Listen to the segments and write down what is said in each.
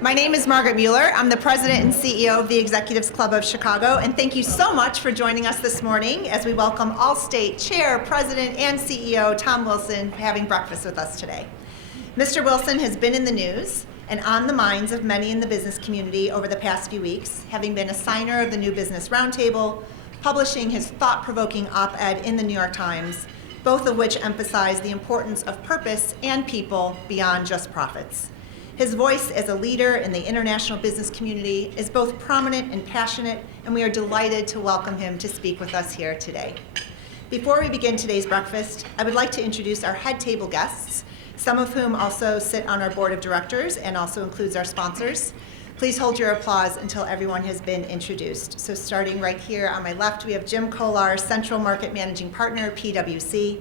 My name is Margaret Mueller. I'm the President and CEO of the Executives Club of Chicago, and thank you so much for joining us this morning as we welcome Allstate Chair, President, and CEO Tom Wilson having breakfast with us today. Mr. Wilson has been in the news and on the minds of many in the business community over the past few weeks, having been a signer of the New Business Roundtable, publishing his thought-provoking op-ed in the New York Times, both of which emphasize the importance of purpose and people beyond just profits. His voice as a leader in the international business community is both prominent and passionate, and we are delighted to welcome him to speak with us here today. Before we begin today's breakfast, I would like to introduce our head table guests, some of whom also sit on our board of directors and also includes our sponsors. Please hold your applause until everyone has been introduced. So starting right here on my left, we have Jim Kolar, Central Market Managing Partner, PwC,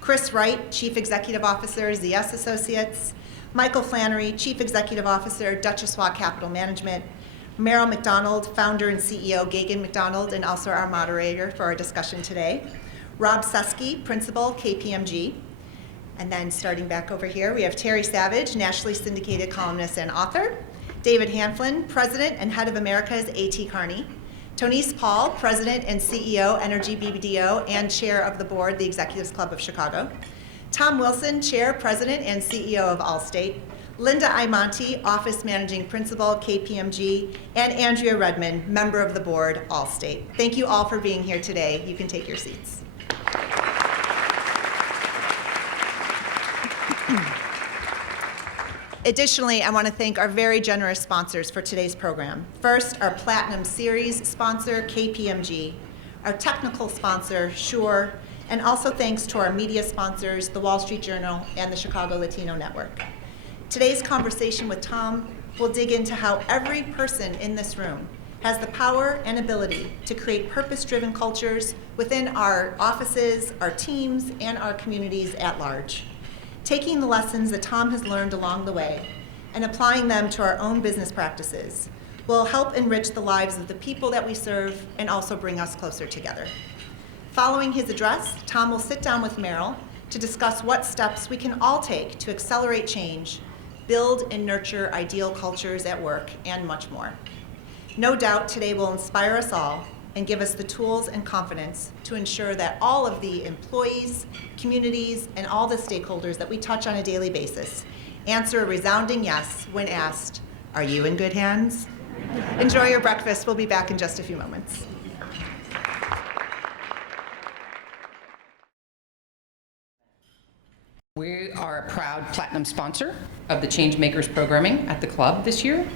Chris Wright, Chief Executive Officer, ZS Associates, Michael Flannery, Chief Executive Officer, Duchossois Capital Management, Maril MacDonald, Founder and CEO, Gagen MacDonald, and also our moderator for our discussion today, Rob Seski, Principal, KPMG, and then starting back over here, we have Terry Savage, nationally syndicated columnist and author, David Hanflin, President and Head of America's A.T. Kearney, Tonise Paul, President and CEO, Energy BBDO, and Chair of the Board, the Executives Club of Chicago, Tom Wilson, Chair, President, and CEO of Allstate, Linda Imonti, Office Managing Principal, KPMG, and Andrea Redmond, Member of the Board, Allstate. Thank you all for being here today. You can take your seats. Additionally, I want to thank our very generous sponsors for today's program. First, our Platinum Series sponsor, KPMG, our technical sponsor, Shure, and also thanks to our media sponsors, the Wall Street Journal and the Chicago Latino Network. Today's conversation with Tom will dig into how every person in this room has the power and ability to create purpose-driven cultures within our offices, our teams, and our communities at large. Taking the lessons that Tom has learned along the way and applying them to our own business practices will help enrich the lives of the people that we serve and also bring us closer together. Following his address, Tom will sit down with Maril to discuss what steps we can all take to accelerate change, build and nurture ideal cultures at work, and much more. No doubt today will inspire us all and give us the tools and confidence to ensure that all of the employees, communities, and all the stakeholders that we touch on a daily basis answer a resounding yes when asked, "Are you in good hands?" Enjoy your breakfast. We'll be back in just a few moments. We are a proud platinum sponsor of the Changemakers programming at the club this year.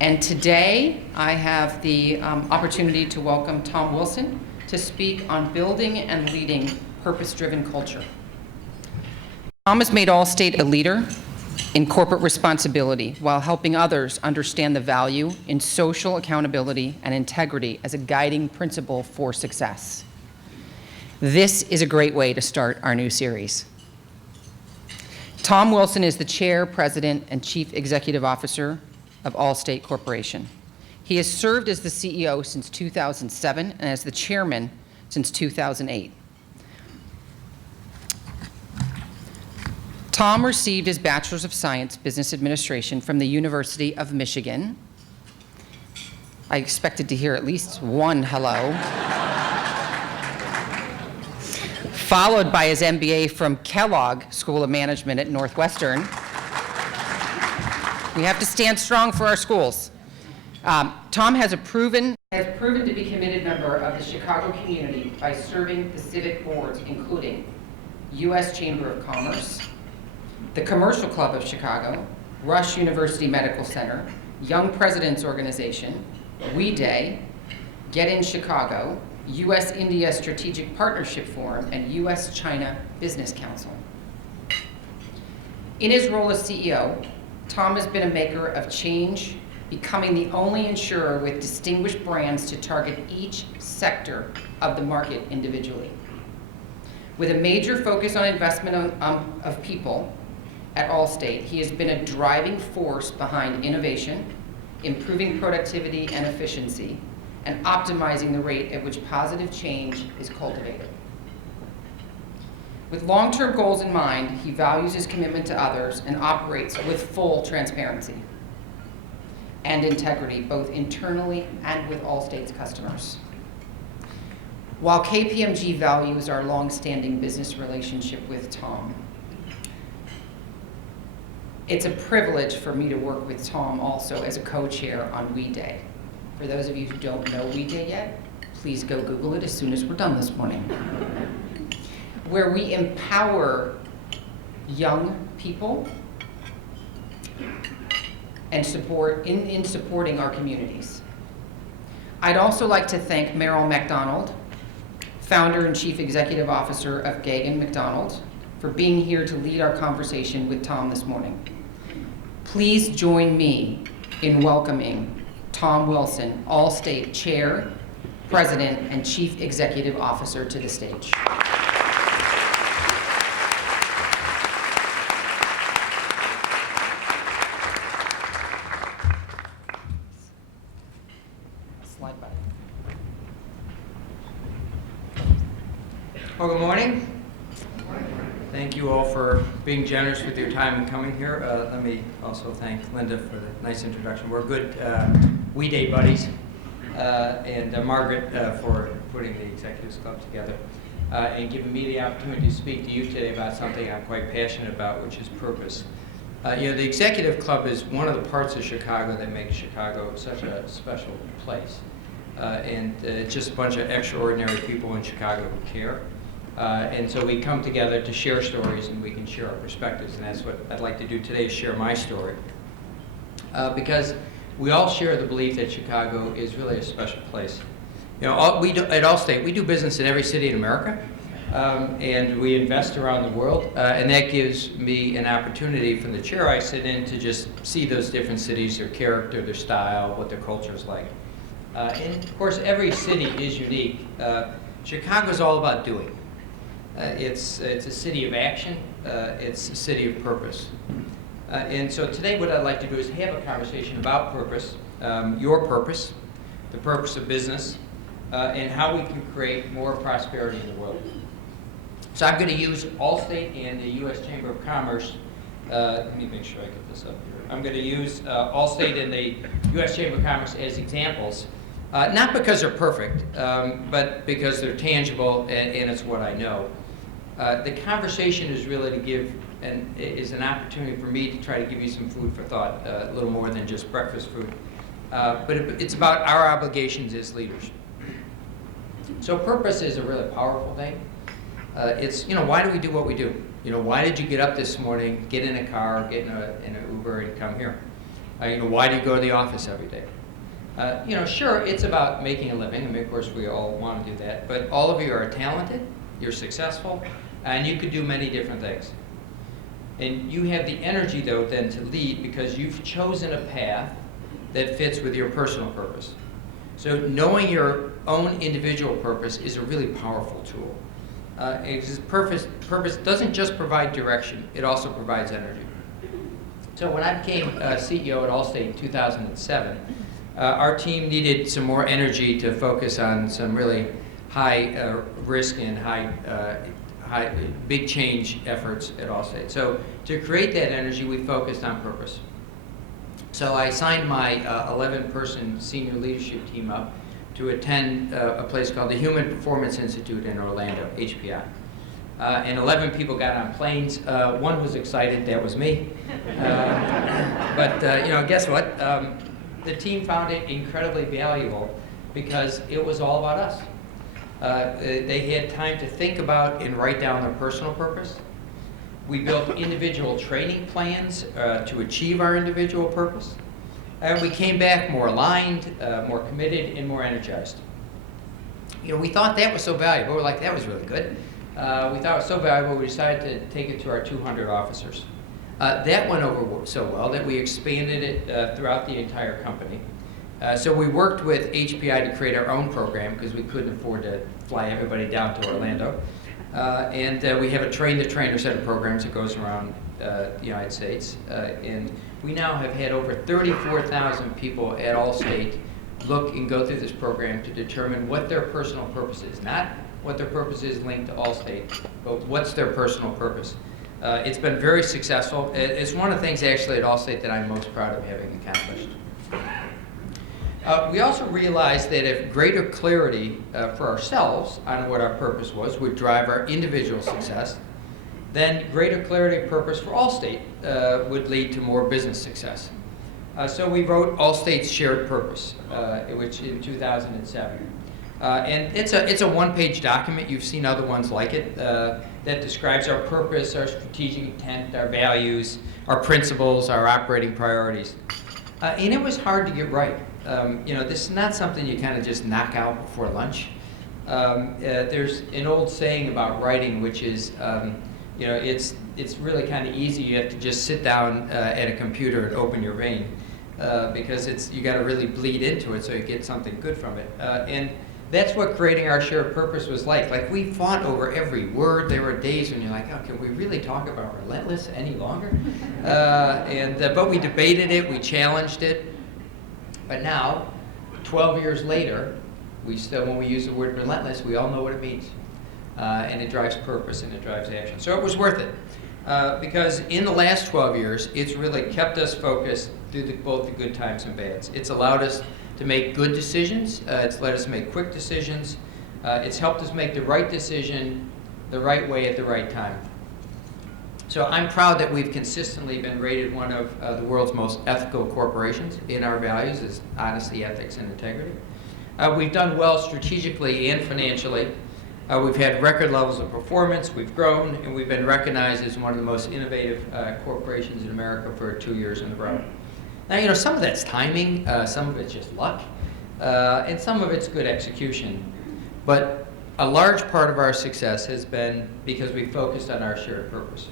And today I have the opportunity to welcome Tom Wilson to speak on building and leading purpose-driven culture. Tom has made Allstate a leader in corporate responsibility while helping others understand the value in social accountability and integrity as a guiding principle for success. This is a great way to start our new series. Tom Wilson is the Chair, President, and Chief Executive Officer of Allstate Corporation. He has served as the CEO since 2007 and as the Chairman since 2008. Tom received his Bachelor's of Science Business Administration from the University of Michigan. I expected to hear at least one hello. Followed by his MBA from Kellogg School of Management at Northwestern. We have to stand strong for our schools. Tom has proven to be a committed member of the Chicago community by serving the civic boards, including U.S. Chamber of Commerce, the Commercial Club of Chicago, Rush University Medical Center, Young Presidents Organization, We Day, Get In Chicago, U.S.-India Strategic Partnership Forum, and U.S.-China Business Council. In his role as CEO, Tom has been a maker of change, becoming the only insurer with distinguished brands to target each sector of the market individually. With a major focus on investment of people at Allstate, he has been a driving force behind innovation, improving productivity and efficiency, and optimizing the rate at which positive change is cultivated. With long-term goals in mind, he values his commitment to others and operates with full transparency. and integrity, both internally and with Allstate's customers. While KPMG values our long-standing business relationship with Tom, it's a privilege for me to work with Tom also as a co-chair on We Day. For those of you who don't know We Day yet, please go Google it as soon as we're done this morning. Where we empower young people and in supporting our communities. I'd also like to thank Maril MacDonald, founder and chief executive officer of Gagen MacDonald, for being here to lead our conversation with Tom this morning. Please join me in welcoming Tom Wilson, Allstate Chair, President, and Chief Executive Officer to the stage. Slide button. Well, good morning. Thank you all for being generous with your time and coming here. Let me also thank Linda for the nice introduction. We're good We Day buddies, and Margaret for putting the Executives Club together and giving me the opportunity to speak to you today about something I'm quite passionate about, which is purpose. You know, the Executive Club is one of the parts of Chicago that makes Chicago such a special place. And it's just a bunch of extraordinary people in Chicago who care. And so we come together to share stories and we can share our perspectives, and that's what I'd like to do today, is share my story. Because we all share the belief that Chicago is really a special place. You know, at Allstate, we do business in every city in America, and we invest around the world, and that gives me an opportunity from the chair I sit in to just see those different cities, their character, their style, what their culture is like. And of course, every city is unique. Chicago's all about doing. It's a city of action. It's a city of purpose. And so today what I'd like to do is have a conversation about purpose, your purpose, the purpose of business, and how we can create more prosperity in the world. So I'm going to use Allstate and the U.S. Chamber of Commerce. Let me make sure I get this up here. I'm going to use Allstate and the U.S. Chamber of Commerce as examples, not because they're perfect, but because they're tangible and it's what I know. The conversation is really to give, and is an opportunity for me to try to give you some food for thought, a little more than just breakfast food. But it's about our obligations as leaders. So purpose is a really powerful thing. It's, you know, why do we do what we do? You know, why did you get up this morning, get in a car, get in an Uber, and come here? You know, why do you go to the office every day? You know, sure, it's about making a living. I mean, of course, we all want to do that. But all of you are talented, you're successful, and you could do many different things. And you have the energy, though, then to lead because you've chosen a path that fits with your personal purpose. So knowing your own individual purpose is a really powerful tool. Purpose doesn't just provide direction, it also provides energy. So when I became CEO at Allstate in 2007, our team needed some more energy to focus on some really high risk and big change efforts at Allstate. So to create that energy, we focused on purpose. So I signed my 11-person senior leadership team up to attend a place called the Human Performance Institute in Orlando, HPI. And 11 people got on planes. One was excited, that was me. But you know, guess what? The team found it incredibly valuable because it was all about us. They had time to think about and write down their personal purpose. We built individual training plans to achieve our individual purpose. And we came back more aligned, more committed, and more energized. You know, we thought that was so valuable. We're like, that was really good. We thought it was so valuable, we decided to take it to our 200 officers. That went over so well that we expanded it throughout the entire company. So we worked with HPI to create our own program because we couldn't afford to fly everybody down to Orlando. And we have a train-the-trainer set of programs that goes around the United States. And we now have had over 34,000 people at Allstate look and go through this program to determine what their personal purpose is. Not what their purpose is linked to Allstate, but what's their personal purpose. It's been very successful. It's one of the things actually at Allstate that I'm most proud of having accomplished. We also realized that if greater clarity for ourselves on what our purpose was would drive our individual success, then greater clarity of purpose for Allstate would lead to more business success. So we wrote Allstate's Shared Purpose, which in 2007. And it's a one-page document. You've seen other ones like it that describes our purpose, our strategic intent, our values, our principles, our operating priorities. And it was hard to get right. This is not something you kind of just knock out before lunch. There's an old saying about writing, which is, it's really kind of easy. You have to just sit down at a computer and open your vein because you got to really bleed into it so you get something good from it. And that's what creating our shared purpose was like. Like, we fought over every word. There were days when you're like, oh, can we really talk about relentless any longer? But we debated it, we challenged it. But now, 12 years later, when we use the word relentless, we all know what it means. And it drives purpose and it drives action. So it was worth it. Because in the last 12 years, it's really kept us focused through both the good times and bads. It's allowed us to make good decisions. It's let us make quick decisions. It's helped us make the right decision the right way at the right time. So I'm proud that we've consistently been rated one of the world's most ethical corporations in our values as honesty, ethics, and integrity. We've done well strategically and financially. We've had record levels of performance, we've grown, and we've been recognized as one of the most innovative corporations in America for 2 years in a row. Now, some of that's timing, some of it's just luck, and some of it's good execution. But a large part of our success has been because we focused on our shared purpose.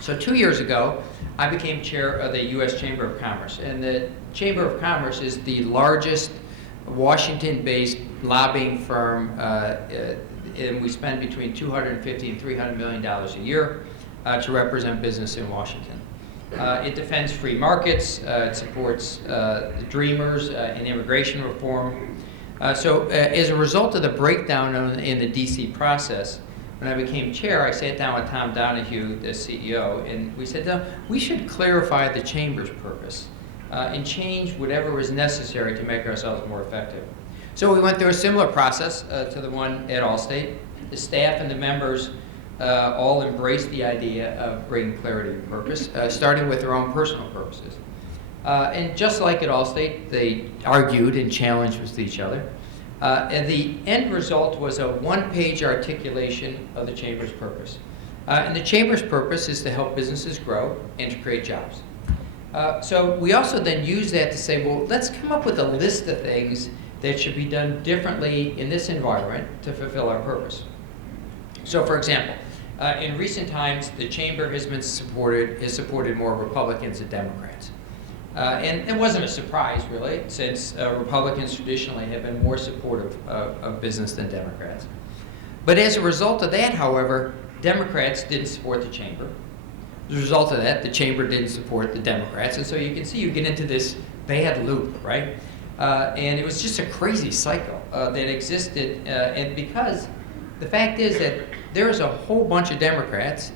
So 2 years ago, I became chair of the U.S. Chamber of Commerce. And the Chamber of Commerce is the largest Washington-based lobbying firm, and we spend between $250 and $300 million a year to represent business in Washington. It defends free markets, it supports the dreamers in immigration reform. So as a result of the breakdown in the DC process, when I became chair, I sat down with Tom Donahue, the CEO, and we said, we should clarify the Chamber's purpose and change whatever was necessary to make ourselves more effective. So we went through a similar process to the one at Allstate. The staff and the members all embraced the idea of bringing clarity to purpose, starting with their own personal purposes. And just like at Allstate, they argued and challenged with each other. And the end result was a one-page articulation of the Chamber's purpose. And the Chamber's purpose is to help businesses grow and to create jobs. So we also then use that to say, well, let's come up with a list of things that should be done differently in this environment to fulfill our purpose. So, for example, in recent times, the Chamber has supported more Republicans than Democrats. And it wasn't a surprise, really, since Republicans traditionally have been more supportive of business than Democrats. But as a result of that, however, Democrats didn't support the Chamber. As a result of that, the Chamber didn't support the Democrats. And so you can see you get into this bad loop, right? And it was just a crazy cycle that existed. And because the fact is that there's a whole bunch of Democrats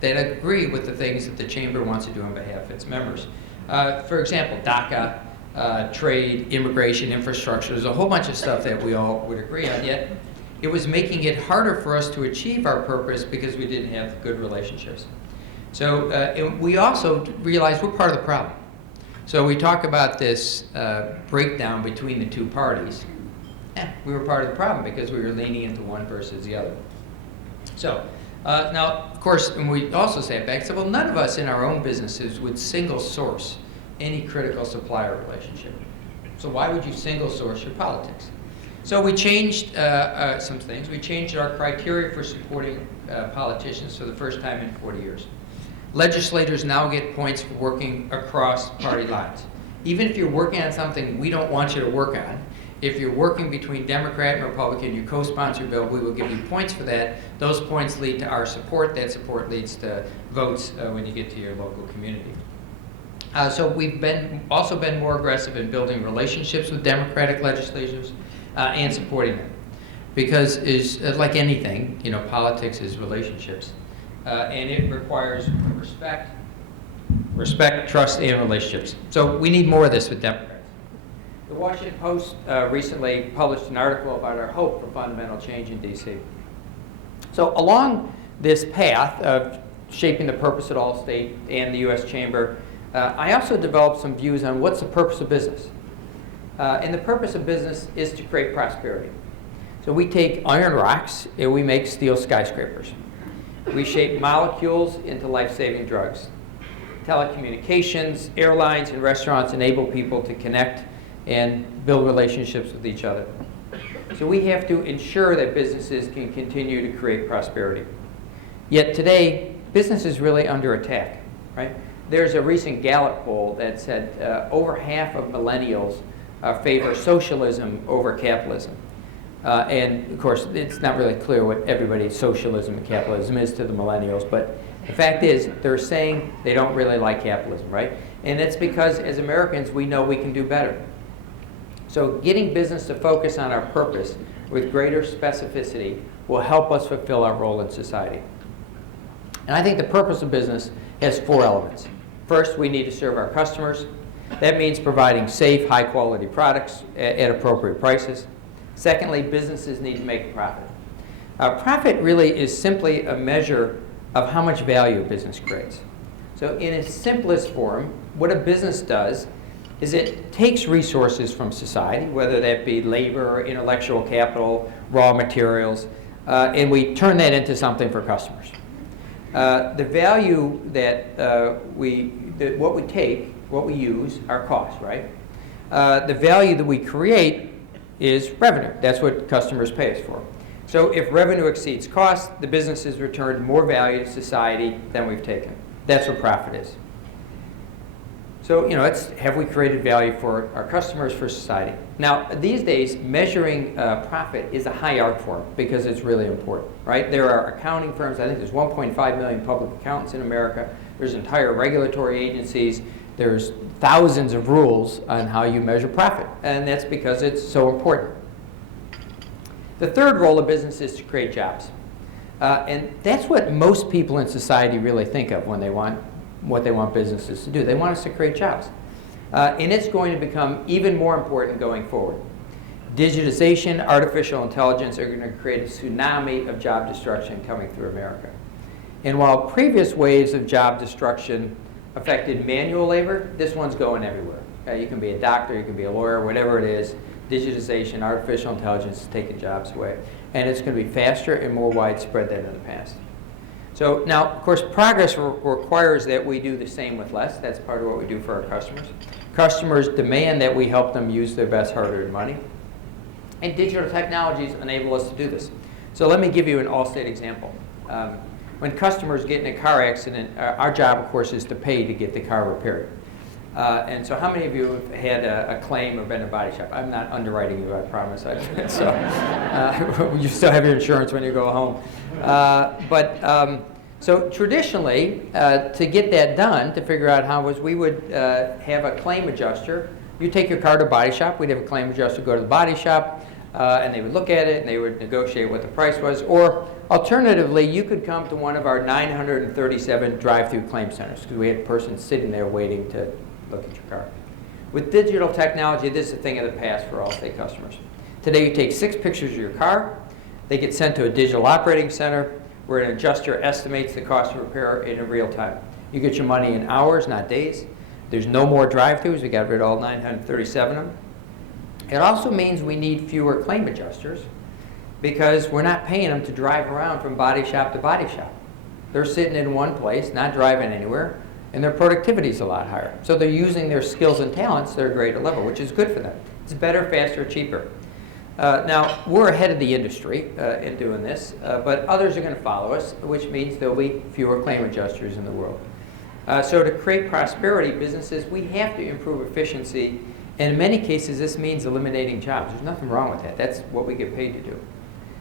that agree with the things that the Chamber wants to do on behalf of its members. For example, DACA, trade, immigration, infrastructure, there's a whole bunch of stuff that we all would agree on, yet it was making it harder for us to achieve our purpose because we didn't have good relationships. So and we also realized we're part of the problem. So we talk about this breakdown between the two parties. We were part of the problem because we were leaning into one versus the other. So now, of course, and we also sat back and said, well, none of us in our own businesses would single source any critical supplier relationship. So why would you single source your politics? So we changed some things. We changed our criteria for supporting politicians for the first time in 40 years. Legislators now get points for working across party lines. Even if you're working on something we don't want you to work on, if you're working between Democrat and Republican, you co-sponsor a bill, we will give you points for that. Those points lead to our support. That support leads to votes when you get to your local community. So we've also been more aggressive in building relationships with Democratic legislators and supporting them. Because like anything, politics is relationships. And it requires respect respect, trust, and relationships. So we need more of this with Democrats. The Washington Post recently published an article about our hope for fundamental change in D.C. So along this path of shaping the purpose at Allstate and the U.S. Chamber, I also developed some views on what's the purpose of business. And the purpose of business is to create prosperity. So we take iron rocks and we make steel skyscrapers. We shape molecules into life-saving drugs. Telecommunications, airlines, and restaurants enable people to connect and build relationships with each other. So we have to ensure that businesses can continue to create prosperity. Yet today, business is really under attack, right? There's a recent Gallup poll that said over half of millennials favor socialism over capitalism. And of course, it's not really clear what everybody's socialism and capitalism is to the millennials, but the fact is they're saying they don't really like capitalism, right? And it's because as Americans, we know we can do better. So getting business to focus on our purpose with greater specificity will help us fulfill our role in society. And I think the purpose of business has 4 elements. First, we need to serve our customers. That means providing safe, high-quality products at appropriate prices. Secondly, businesses need to make a profit. Profit really is simply a measure of how much value a business creates. So in its simplest form, what a business does is it takes resources from society, whether that be labor or intellectual capital, raw materials, and we turn that into something for customers. The value that what we take, what we use, our costs, right? The value that we create is revenue. That's what customers pay us for. So if revenue exceeds cost, the business has returned more value to society than we've taken. That's what profit is. So, have we created value for our customers, for society? Now, these days, measuring profit is a high art form because it's really important, right? There are accounting firms. I think there's 1.5 million public accountants in America. There's entire regulatory agencies. There's thousands of rules on how you measure profit, and that's because it's so important. The third role of business is to create jobs. And that's what most people in society really think of when they want what they want businesses to do. They want us to create jobs. And it's going to become even more important going forward. Digitization, artificial intelligence are going to create a tsunami of job destruction coming through America. And while previous waves of job destruction affected manual labor, this one's going everywhere. You can be a doctor, you can be a lawyer, whatever it is. Digitization, artificial intelligence is taking jobs away. And it's going to be faster and more widespread than in the past. So now, of course, progress requires that we do the same with less. That's part of what we do for our customers. Customers demand that we help them use their best hard-earned money. And digital technologies enable us to do this. So let me give you an Allstate example. When customers get in a car accident, our job, of course, is to pay to get the car repaired. And so how many of you have had a claim or been in a body shop? I'm not underwriting you, I promise. So you still have your insurance when you go home. So traditionally, to get that done, to figure out how we would have a claim adjuster. You take your car to a body shop. We'd have a claim adjuster go to the body shop, and they would look at it, and they would negotiate what the price was. Or alternatively, you could come to one of our 937 drive-through claim centers, because we had a person sitting there waiting to look at your car. With digital technology, this is a thing of the past for Allstate customers. Today, you take 6 pictures of your car. They get sent to a digital operating center where an adjuster estimates the cost of repair in real time. You get your money in hours, not days. There's no more drive-throughs. We got rid of all 937 of them. It also means we need fewer claim adjusters because we're not paying them to drive around from body shop to body shop. They're sitting in one place, not driving anywhere, and their productivity is a lot higher. So they're using their skills and talents to their greater level, which is good for them. It's better, faster, cheaper. Now, we're ahead of the industry in doing this, but others are going to follow us, which means there'll be fewer claim adjusters in the world. So to create prosperity, businesses, we have to improve efficiency, and in many cases, this means eliminating jobs. There's nothing wrong with that. That's what we get paid to do.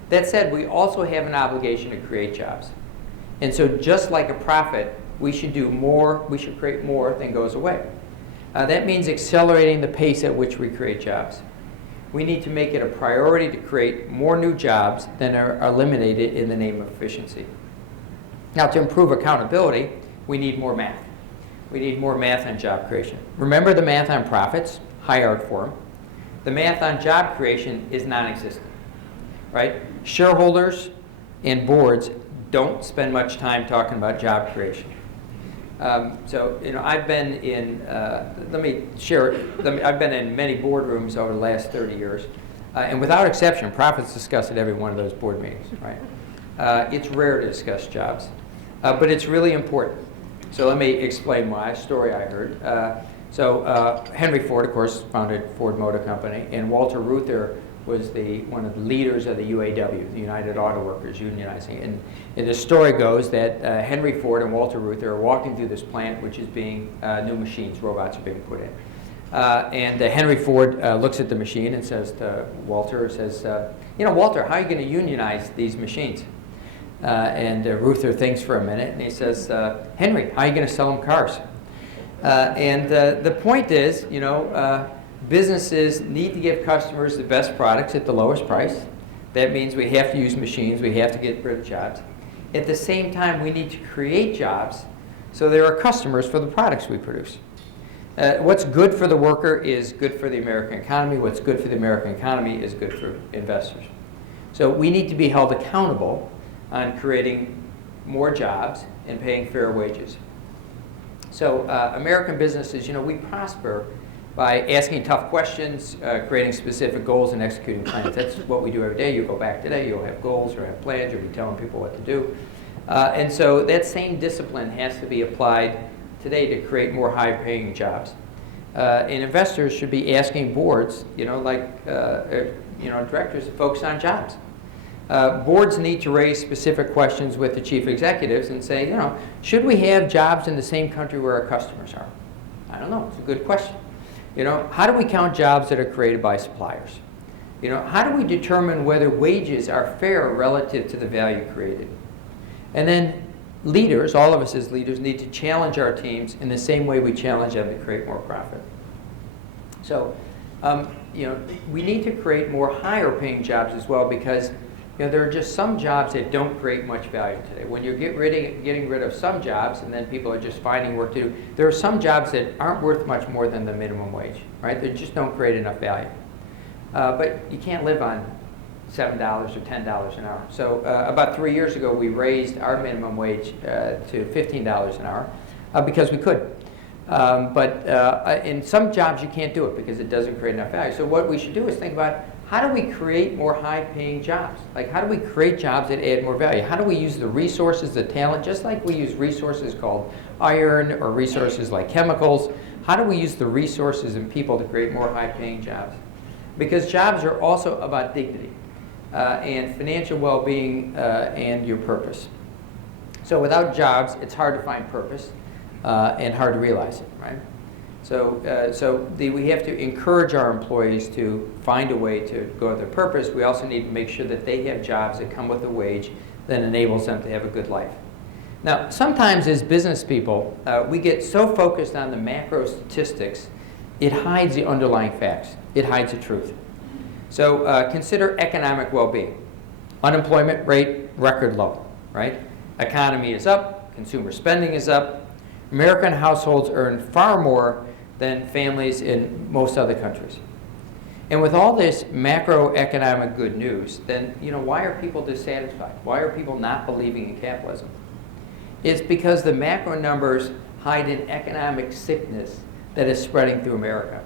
That said, we also have an obligation to create jobs. And so just like a profit, we should do more, we should create more than goes away. That means accelerating the pace at which we create jobs. We need to make it a priority to create more new jobs than are eliminated in the name of efficiency. Now, to improve accountability, we need more math. We need more math on job creation. Remember the math on profits, high art form. The math on job creation is non-existent, right? Shareholders and boards don't spend much time talking about job creation. So, I've been in, I've been in many boardrooms over the last 30 years, and without exception, profits discussed at every one of those board meetings, right? It's rare to discuss jobs, but it's really important. So let me explain why, a story I heard. Henry Ford, of course, founded Ford Motor Company, and Walter Reuther was one of the leaders of the UAW, the United Auto Workers unionizing. And the story goes that Henry Ford and Walter Reuther are walking through this plant, which is being, new machines, robots are being put in. Henry Ford looks at the machine and says to Walter, Walter, how are you going to unionize these machines? Reuther thinks for a minute, and he says, Henry, how are you going to sell them cars? The point is, businesses need to give customers the best products at the lowest price. That means we have to use machines, we have to get rid of jobs. At the same time, we need to create jobs so there are customers for the products we produce. What's good for the worker is good for the American economy. What's good for the American economy is good for investors. So we need to be held accountable on creating more jobs and paying fair wages. So American businesses, we prosper by asking tough questions, creating specific goals, and executing plans. That's what we do every day. You go back today, you'll have goals or have plans, you'll be telling people what to do. And so that same discipline has to be applied today to create more high-paying jobs. And investors should be asking boards, directors to focus on jobs. Boards need to raise specific questions with the chief executives and say, should we have jobs in the same country where our customers are? I don't know. It's a good question. How do we count jobs that are created by suppliers? How do we determine whether wages are fair relative to the value created? And then leaders, all of us as leaders, need to challenge our teams in the same way we challenge them to create more profit. So, we need to create more higher paying jobs as well, because there are just some jobs that don't create much value today. When you're getting rid of some jobs and then people are just finding work to do, there are some jobs that aren't worth much more than the minimum wage, right? They just don't create enough value. But you can't live on $7 or $10 an hour. So about 3 years ago, we raised our minimum wage to $15 an hour because we could. But in some jobs, you can't do it because it doesn't create enough value. So what we should do is think about, how do we create more high-paying jobs? Like, how do we create jobs that add more value? How do we use the resources, the talent, just like we use resources called iron or resources like chemicals? How do we use the resources and people to create more high-paying jobs? Because jobs are also about dignity and financial well-being and your purpose. So without jobs, it's hard to find purpose and hard to realize it, right? So we have to encourage our employees to find a way to go to their purpose. We also need to make sure that they have jobs that come with a wage that enables them to have a good life. Now, sometimes as business people, we get so focused on the macro statistics, it hides the underlying facts. It hides the truth. So consider economic well-being. Unemployment rate, record low, right? Economy is up, consumer spending is up. American households earn far more than families in most other countries. And with all this macroeconomic good news, then why are people dissatisfied? Why are people not believing in capitalism? It's because the macro numbers hide an economic sickness that is spreading through America.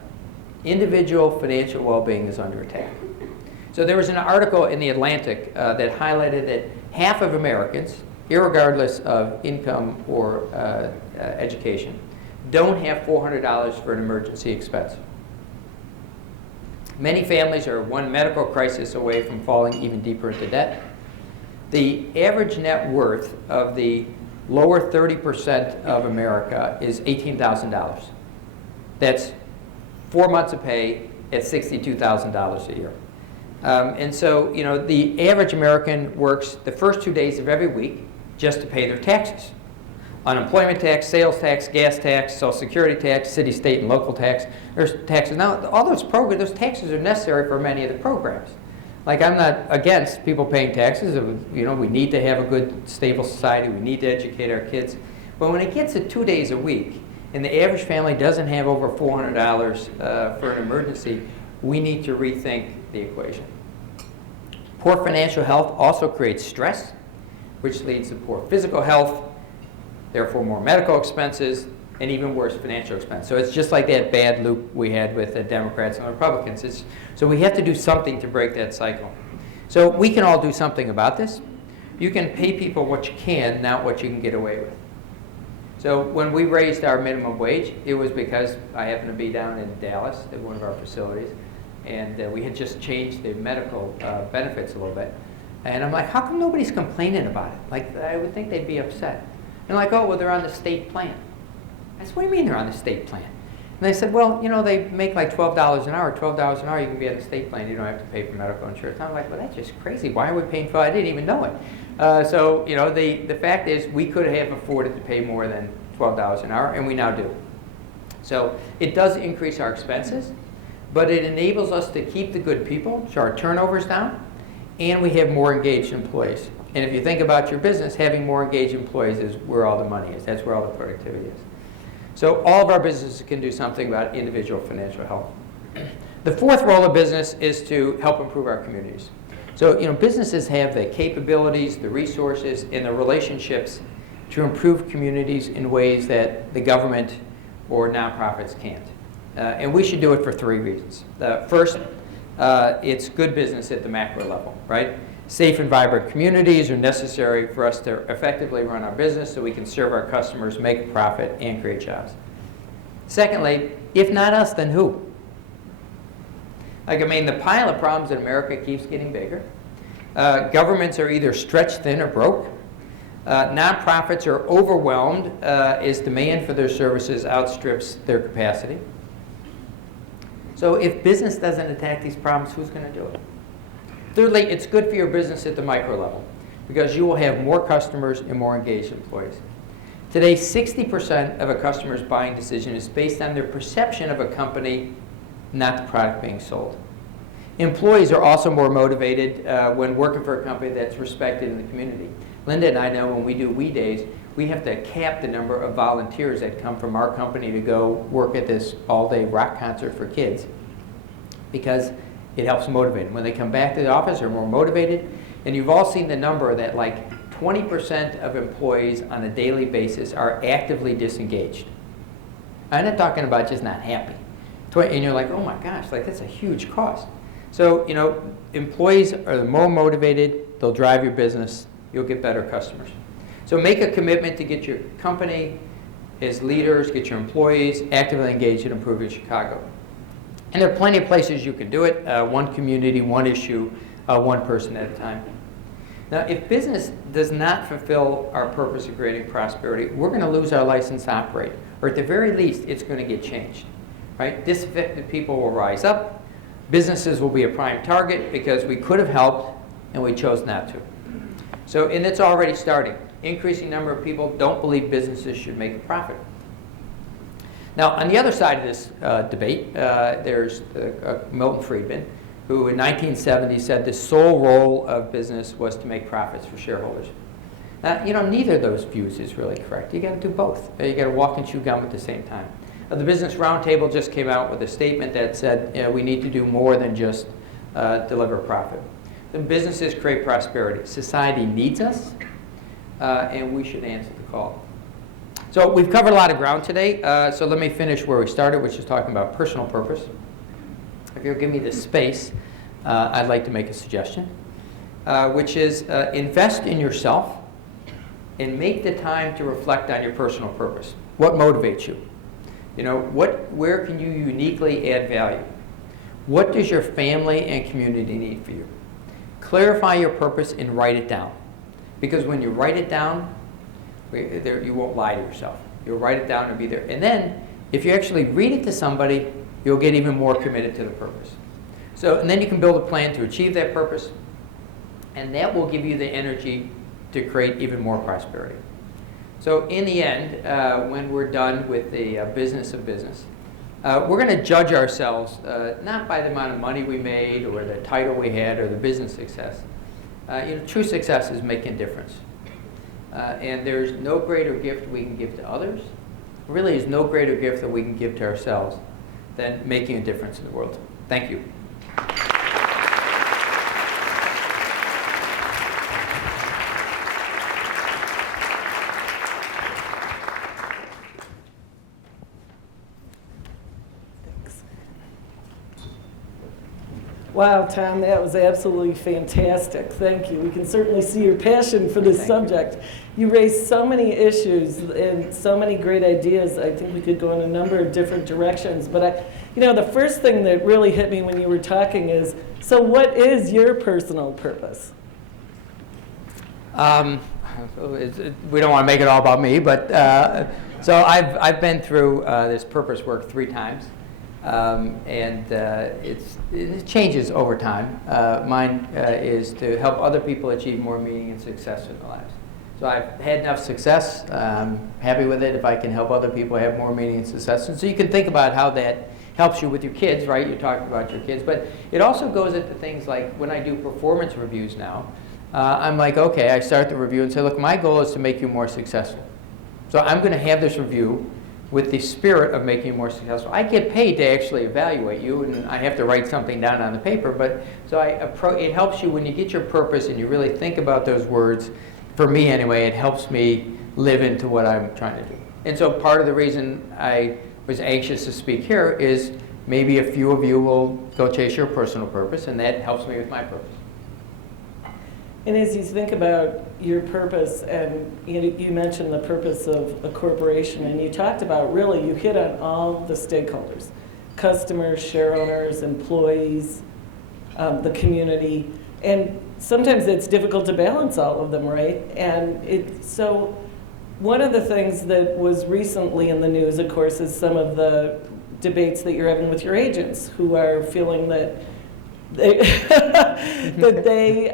Individual financial well-being is under attack. So there was an article in The Atlantic that highlighted that half of Americans, irregardless of income or education, don't have $400 for an emergency expense. Many families are one medical crisis away from falling even deeper into debt. The average net worth of the lower 30% of America is $18,000. That's 4 months of pay at $62,000 a year. And so, the average American works the first 2 days of every week just to pay their taxes. Unemployment tax, sales tax, gas tax, Social Security tax, city, state, and local tax. There's taxes. Now, all those taxes are necessary for many of the programs. Like, I'm not against people paying taxes. We need to have a good, stable society. We need to educate our kids. But when it gets to 2 days a week, and the average family doesn't have over $400 for an emergency, we need to rethink the equation. Poor financial health also creates stress, which leads to poor physical health, therefore more medical expenses, and even worse financial expense. So it's just like that bad loop we had with the Democrats and the Republicans. So we have to do something to break that cycle. So we can all do something about this. You can pay people what you can, not what you can get away with. So when we raised our minimum wage, it was because I happened to be down in Dallas at one of our facilities, and we had just changed the medical benefits a little bit. And I'm like, how come nobody's complaining about it? Like, I would think they'd be upset. And like, oh, well, they're on the state plan. I said, what do you mean they're on the state plan? And they said, well, you know, they make like $12 an hour. $12 an hour, you can be on the state plan. You don't have to pay for medical insurance. I'm like, well, that's just crazy. Why are we paying for it? I didn't even know it. So, you know, the fact is we could have afforded to pay more than $12 an hour, and we now do. So it does increase our expenses, but it enables us to keep the good people, so our turnover's down, and we have more engaged employees. And if you think about your business, having more engaged employees is where all the money is. That's where all the productivity is. So all of our businesses can do something about individual financial health. The fourth role of business is to help improve our communities. So, you know, businesses have the capabilities, the resources, and the relationships to improve communities in ways that the government or nonprofits can't. And we should do it for three reasons. First, it's good business at the macro level, right? Safe and vibrant communities are necessary for us to effectively run our business so we can serve our customers, make a profit, and create jobs. Secondly, if not us, then who? Like, I mean, the pile of problems in America keeps getting bigger. Governments are either stretched thin or broke. Nonprofits are overwhelmed as demand for their services outstrips their capacity. So if business doesn't attack these problems, who's going to do it? Thirdly, it's good for your business at the micro level because you will have more customers and more engaged employees. Today, 60% of a customer's buying decision is based on their perception of a company, not the product being sold. Employees are also more motivated when working for a company that's respected in the community. Linda and I know when we do We Days, we have to cap the number of volunteers that come from our company to go work at this all-day rock concert for kids because it helps motivate them. When they come back to the office, they're more motivated. And you've all seen the number that like 20% of employees on a daily basis are actively disengaged. I'm not talking about just not happy. And you're like, oh my gosh, like that's a huge cost. So, you know, employees are the more motivated, they'll drive your business, you'll get better customers. So make a commitment to get your company as leaders, get your employees actively engaged in improving Chicago. And there are plenty of places you can do it, one community, one issue, one person at a time. Now, if business does not fulfill our purpose of creating prosperity, we're going to lose our license to operate. Or at the very least, it's going to get changed. Right? Disaffected people will rise up. Businesses will be a prime target because we could have helped and we chose not to. So, and it's already starting. Increasing number of people don't believe businesses should make a profit. Now, on the other side of this debate, there's Milton Friedman, who in 1970 said the sole role of business was to make profits for shareholders. You know, neither of those views is really correct. You got to do both. You got to walk and chew gum at the same time. The Business Roundtable just came out with a statement that said we need to do more than just deliver profit. The businesses create prosperity. Society needs us, and we should answer the call. So we've covered a lot of ground today, so let me finish where we started, which is talking about personal purpose. If you'll give me the space, I'd like to make a suggestion, which is invest in yourself and make the time to reflect on your personal purpose. What motivates you? You know, where can you uniquely add value? What does your family and community need for you? Clarify your purpose and write it down. Because when you write it down, you won't lie to yourself. You'll write it down and be there. And then, if you actually read it to somebody, you'll get even more committed to the purpose. So, and then you can build a plan to achieve that purpose, and that will give you the energy to create even more prosperity. So in the end, when we're done with the business of business, we're going to judge ourselves not by the amount of money we made or the title we had or the business success. You know, true success is making a difference. And there's no greater gift we can give to others really is no greater gift that we can give to ourselves than making a difference in the world. Thank you. Wow, Tom, that was absolutely fantastic. Thank you. We can certainly see your passion for this subject. You raised so many issues and so many great ideas. I think we could go in a number of different directions. But the first thing that really hit me when you were talking is, so what is your personal purpose? We don't want to make it all about me, but so I've been through this purpose work 3 times. It changes over time. Mine is to help other people achieve more meaning and success in their lives. So I've had enough success. I'm happy with it if I can help other people have more meaning and success. And so you can think about how that helps you with your kids, right? You talked about your kids. But it also goes into things like when I do performance reviews now, I'm like, okay, I start the review and say, look, my goal is to make you more successful. So I'm going to have this review with the spirit of making you more successful. I get paid to actually evaluate you, and I have to write something down on the paper, but so it helps you when you get your purpose and you really think about those words. For me anyway, it helps me live into what I'm trying to do. And so part of the reason I was anxious to speak here is maybe a few of you will go chase your personal purpose, and that helps me with my purpose. And as you think about your purpose, and you mentioned the purpose of a corporation, and you talked about really, you hit on all the stakeholders, customers, share owners, employees, the community, and sometimes it's difficult to balance all of them, right? And so one of the things that was recently in the news, of course, is some of the debates that you're having with your agents who are feeling that they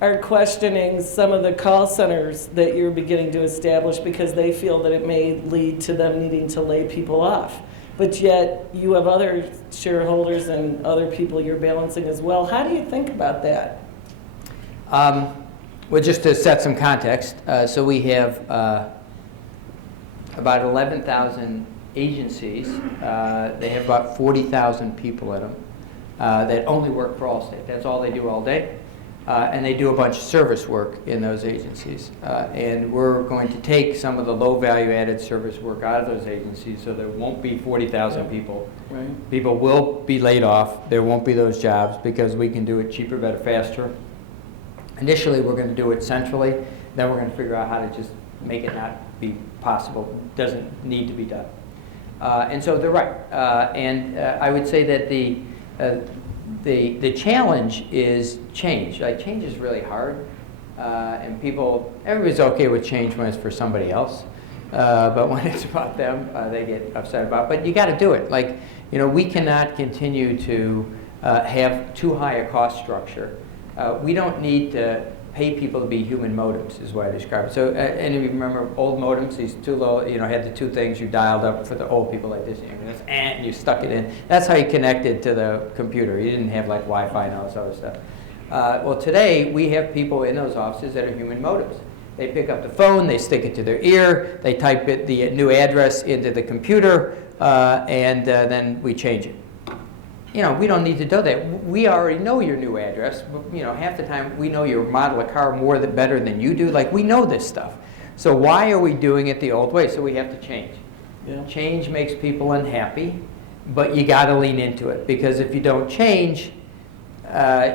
are questioning some of the call centers that you're beginning to establish because they feel that it may lead to them needing to lay people off. But yet you have other shareholders and other people you're balancing as well. How do you think about that? Well, just to set some context, so we have about 11,000 agencies. They have about 40,000 people in them that only work for Allstate. That's all they do all day. And they do a bunch of service work in those agencies. And we're going to take some of the low value added service work out of those agencies so there won't be 40,000 people. Right. People will be laid off. There won't be those jobs because we can do it cheaper, better, faster. Initially, we're going to do it centrally. Then we're going to figure out how to just make it not be possible. It doesn't need to be done. And so they're right. I would say that the challenge is change. Like, change is really hard, and everybody's okay with change when it's for somebody else, but when it's about them, they get upset about it. But you got to do it. Like, we cannot continue to have too high a cost structure. We don't need to pay people to be human modems, is what I describe it. So, and if you remember old modems, these two low, had the 2 things you dialed up for the old people like this, and you stuck it in. That's how you connected to the computer. You didn't have like Wi-Fi and all this other stuff. Well, today we have people in those offices that are human modems. They pick up the phone, they stick it to their ear, they type the new address into the computer, and then we change it. We don't need to do that. We already know your new address. Half the time we know your model of car better than you do. Like, we know this stuff. So why are we doing it the old way? So we have to change. Yeah. Change makes people unhappy, but you got to lean into it, because if you don't change,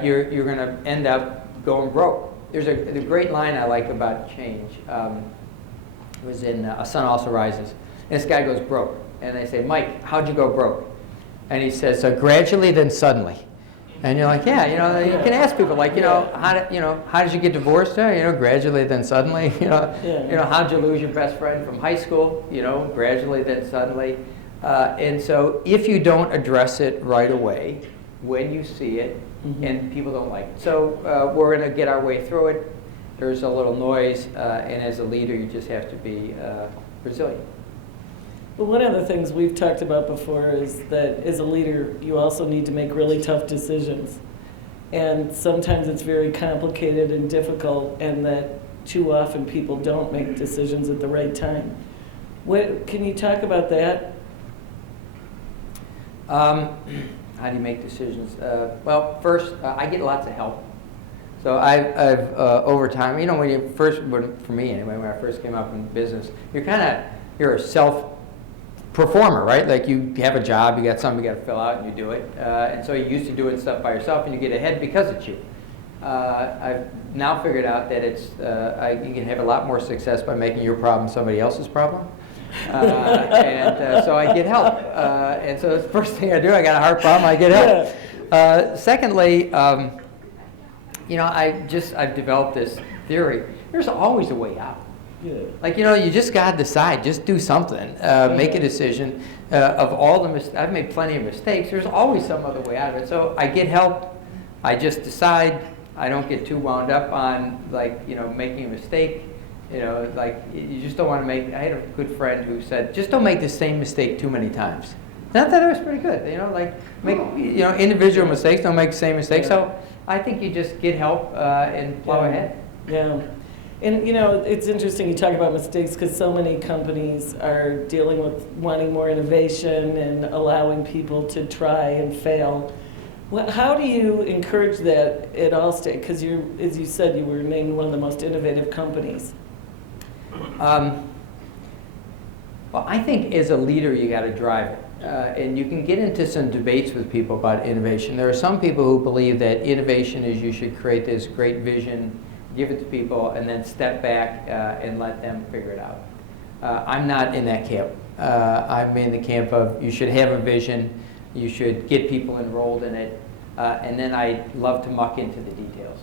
you're going to end up going broke. There's a great line I like about change. It was in A Sun Also Rises. And this guy goes broke, and they say, "Mike, how'd you go broke?" And he says, "Gradually, then suddenly." And you're like, yeah, you can ask people, like, how did you get divorced? Gradually, then suddenly. How'd you lose your best friend from high school? Gradually, then suddenly. And so if you don't address it right away, when you see it, and people don't like it. So we're going to get our way through it. There's a little noise, and as a leader, you just have to be resilient. Well, one of the things we've talked about before is that as a leader, you also need to make really tough decisions. And sometimes it's very complicated and difficult, and that too often people don't make decisions at the right time. Can you talk about that? How do you make decisions? Well, first, I get lots of help. So I've over time, you know, for me anyway, when I first came up in business, you're a self-performer, right? Like you have a job, you got something you got to fill out, and you do it. And so you're used to doing stuff by yourself, and you get ahead because it's you. I've now figured out that you can have a lot more success by making your problem somebody else's problem. So I get help. And so the first thing I do, I got a hard problem, I get help. Secondly, you know, I've developed this theory. There's always a way out. Yeah. Like, you know, you just got to decide. Just do something. Make a decision. Of all the I've made plenty of mistakes. There's always some other way out of it. So I get help. I just decide. I don't get too wound up on, like, you know, making a mistake. You know, like, you just don't want to make. I had a good friend who said, just don't make the same mistake too many times. And I thought that was pretty good. You know, like, make, you know, individual mistakes. Don't make the same mistake. So I think you just get help and plow ahead. Yeah. And, you know, it's interesting you talk about mistakes because so many companies are dealing with wanting more innovation and allowing people to try and fail. How do you encourage that at Allstate? Because as you said, you were named one of the most innovative companies. Well, I think as a leader, you got to drive it. And you can get into some debates with people about innovation. There are some people who believe that innovation is you should create this great vision, give it to people, and then step back and let them figure it out. I'm not in that camp. I'm in the camp of you should have a vision, you should get people enrolled in it, and then I love to muck into the details.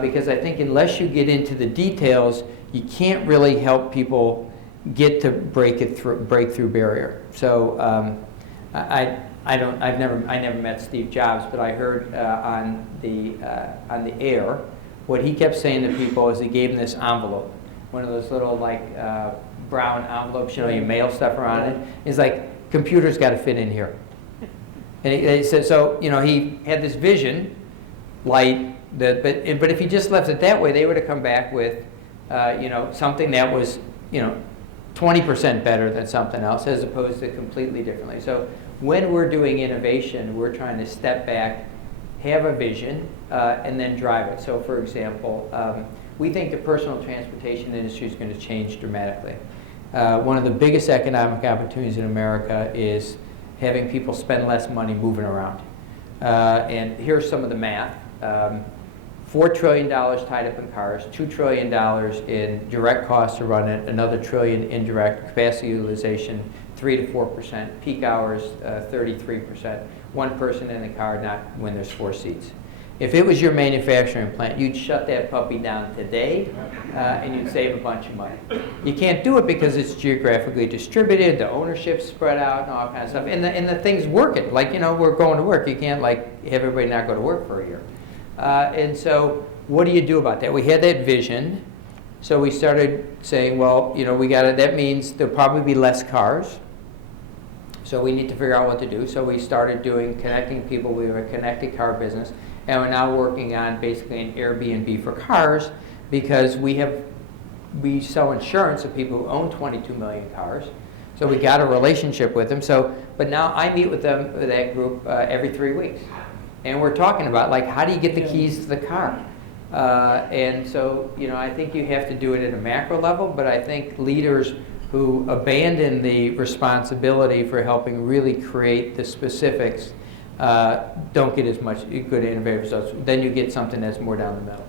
Because I think unless you get into the details, you can't really help people get to breakthrough barrier. So I never met Steve Jobs, but I heard on the air what he kept saying to people is he gave them this envelope, one of those little like brown envelopes, you know, you mail stuff around it. He's like, computer's got to fit in here. And he said, so, you know, he had this vision, light, but if he just left it that way, they would have come back with, you know, something that was, you know, 20% better than something else, as opposed to completely differently. So when we're doing innovation, we're trying to step back, have a vision, and then drive it. So for example, we think the personal transportation industry is going to change dramatically. One of the biggest economic opportunities in America is having people spend less money moving around. And here's some of the math. $4 trillion tied up in cars, $2 trillion in direct costs to run it, another trillion indirect, capacity utilization 3 to 4%, peak hours 33%, one person in the car, not when there's 4 seats. If it was your manufacturing plant, you'd shut that puppy down today and you'd save a bunch of money. You can't do it because it's geographically distributed, the ownership's spread out and all kinds of stuff, and the thing's working. Like, you know, we're going to work. You can't, like, have everybody not go to work for a year. And so what do you do about that? We had that vision, so we started saying, well, you know, that means there'll probably be less cars, so we need to figure out what to do. So we started connecting people. We have a connected car business, and we're now working on basically an Airbnb for cars because we sell insurance to people who own 22 million cars. So we got a relationship with them. But now I meet with that group every 3 weeks. And we're talking about, like, how do you get the keys to the car? And so, you know, I think you have to do it at a macro level, but I think leaders who abandon the responsibility for helping really create the specifics don't get as much good innovative results. Then you get something that's more down the middle.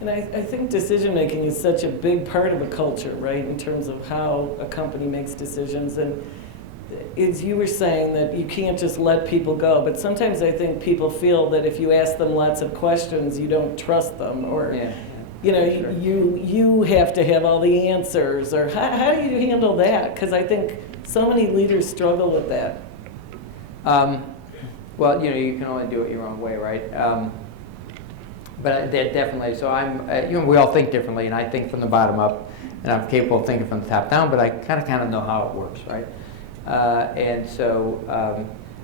And I think decision-making is such a big part of a culture, right, in terms of how a company makes decisions. And as you were saying, that you can't just let people go, but sometimes I think people feel that if you ask them lots of questions, you don't trust them, or you know, sure. you have to have all the answers, or how do you handle that? Because I think so many leaders struggle with that. Well, you know, you can only do it your own way, right? But that definitely. So you know, we all think differently, and I think from the bottom up, and I'm capable of thinking from the top down. But I kind of know how it works, right? And so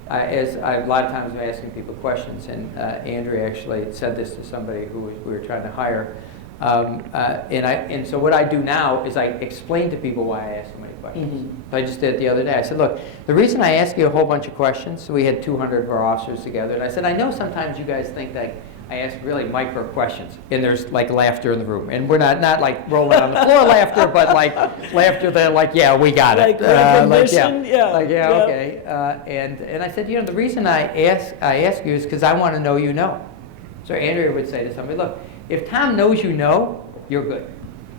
a lot of times I'm asking people questions, and Andrea actually said this to somebody who we were trying to hire. And so what I do now is I explain to people why I ask so many questions. Mm-hmm. So I just did it the other day. I said, look, the reason I ask you a whole bunch of questions, so we had 200 of our officers together, and I said, I know sometimes you guys think that I ask really micro questions, and there's like laughter in the room. And we're not like rolling on the floor laughter, but like laughter that like, yeah, we got it. Recognition, Okay. And I said, you know, the reason I ask you is because I want to know you know. So Andrea would say to somebody, look, if Tom knows you know, you're good.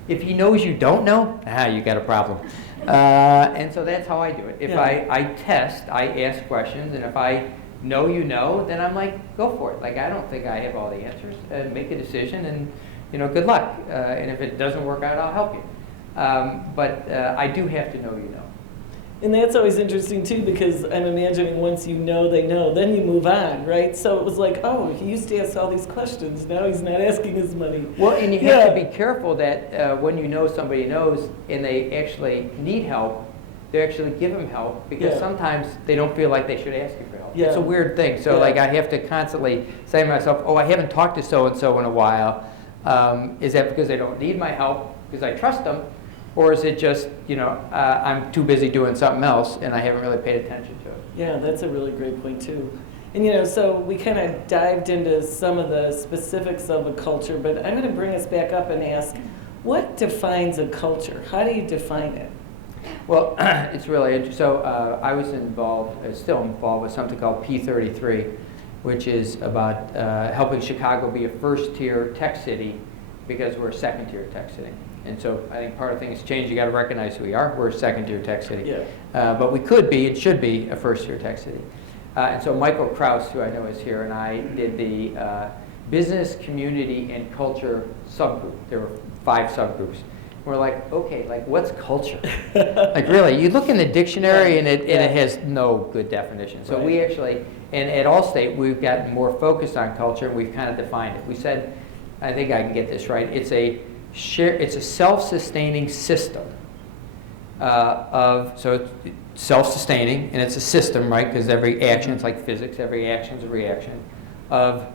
If he knows you don't know, you got a problem. And so that's how I do it. If I test, I ask questions, and if I know you know, then I'm like, go for it. Like, I don't think I have all the answers. Make a decision, and good luck. And if it doesn't work out, I'll help you. But I do have to know you know. And that's always interesting too, because I'm imagining once you know they know, then you move on, right? So it was like, oh, he used to ask all these questions. Now he's not asking as many. Well, and you have to be careful that when you know somebody knows and they actually need help, they actually give them help, because sometimes they don't feel like they should ask you for help. It's a weird thing. So like I have to constantly say to myself, oh, I haven't talked to so-and-so in a while. Is that because they don't need my help because I trust them? Or is it just, I'm too busy doing something else and I haven't really paid attention to it? Yeah, that's a really great point too. And so we kind of dived into some of the specifics of a culture, but I'm going to bring us back up and ask, what defines a culture? How do you define it? Well, it's really interesting. So I was still involved with something called P33, which is about helping Chicago be a first-tier tech city because we're a second-tier tech city. And so I think part of things change. You got to recognize who we are. We're a second-tier tech city. Yeah. But we could be and should be a first-tier tech city. And so Michael Kraus, who I know is here, and I did the business, community, and culture subgroup. There were 5 subgroups. We're like, okay, like what's culture? Like really, you look in the dictionary and it has no good definition. So we actually, and at Allstate, we've gotten more focused on culture, and we've kind of defined it. We said, I think I can get this right, it's a self-sustaining system so it's self-sustaining, and it's a system, right? Because every action, it's like physics, every action is a reaction, of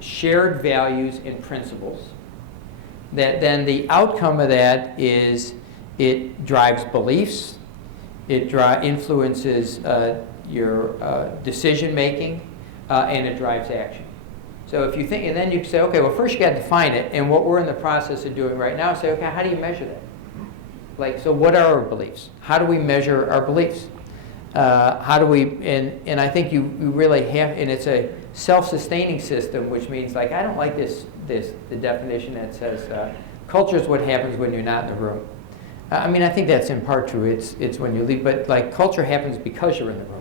shared values and principles. That then the outcome of that is it drives beliefs, it influences your decision making, and it drives action. So if you think, and then you say, okay, well, first you got to define it, and what we're in the process of doing right now, say, okay, how do you measure that? Like, so what are our beliefs? How do we measure our beliefs? How do we, and I think you really have, and it's a self-sustaining system, which means, like, I don't like the definition that says culture is what happens when you're not in the room. I mean, I think that's in part true. It's when you leave, but like culture happens because you're in the room.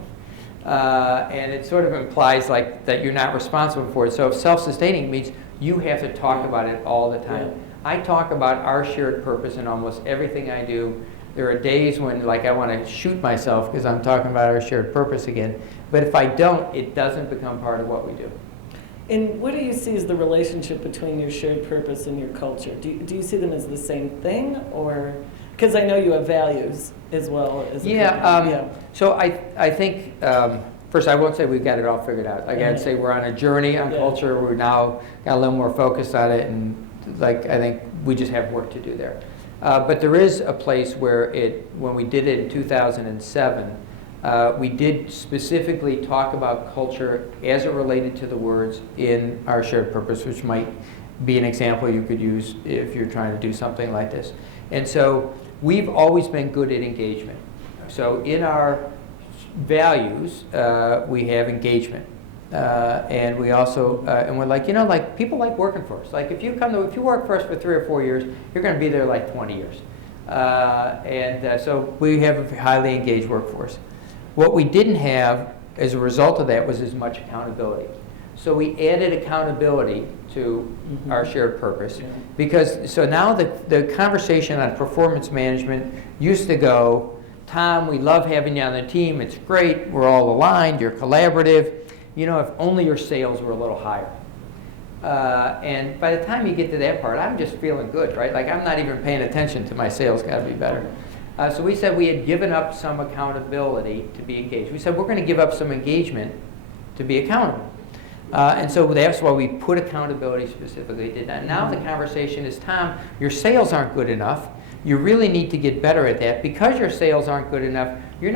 And it sort of implies like that you're not responsible for it. So self-sustaining means you have to talk about it all the time. Yeah. I talk about our shared purpose in almost everything I do. There are days when like I want to shoot myself because I'm talking about our shared purpose again. But if I don't, it doesn't become part of what we do. And what do you see as the relationship between your shared purpose and your culture? Do you see them as the same thing, or because I know you have values as well as So I think first I won't say we've got it all figured out. Like I'd say we're on a journey on culture. We're now got a little more focused on it, and like I think we just have work to do there. But there is a place where when we did it in 2007, we did specifically talk about culture as it related to the words in our shared purpose, which might be an example you could use if you're trying to do something like this. And so we've always been good at engagement. So in our values, we have engagement. And we also, and we're like, like people like working for us. Like if you work for us for 3 or 4 years, you're going to be there like 20 years. So we have a highly engaged workforce. What we didn't have as a result of that was as much accountability. So we added accountability to our shared purpose because so now the conversation on performance management used to go, Tom, we love having you on the team. It's great. We're all aligned. You're collaborative. If only your sales were a little higher. And by the time you get to that part, I'm just feeling good, right? Like I'm not even paying attention to my sales got to be better. So we said we had given up some accountability to be engaged. We said we're going to give up some engagement to be accountable. And so that's why we put accountability specifically did that. Now the conversation is, Tom, your sales aren't good enough. You really need to get better at that. Because your sales aren't good enough, you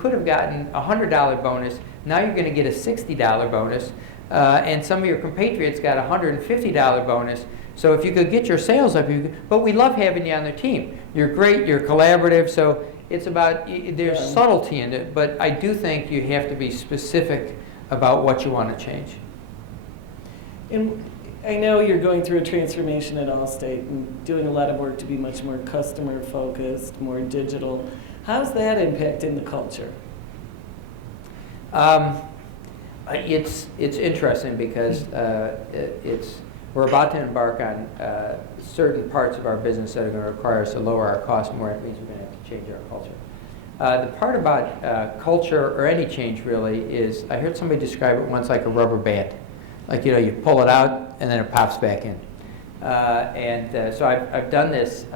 could have gotten a $100 bonus. Now you're going to get a $60 bonus. And some of your compatriots got a $150 bonus. So if you could get your sales up, but we love having you on the team. You're great, you're collaborative, so it's about, there's subtlety in it, but I do think you have to be specific about what you want to change. And I know you're going through a transformation at Allstate and doing a lot of work to be much more customer focused, more digital. How's that impacting the culture? It's interesting because we're about to embark on certain parts of our business that are going to require us to lower our costs more. It means we're going to have to change our culture. The part about culture or any change really is, I heard somebody describe it once like a rubber band. Like, you know, you pull it out and then it pops back in. So I've done this,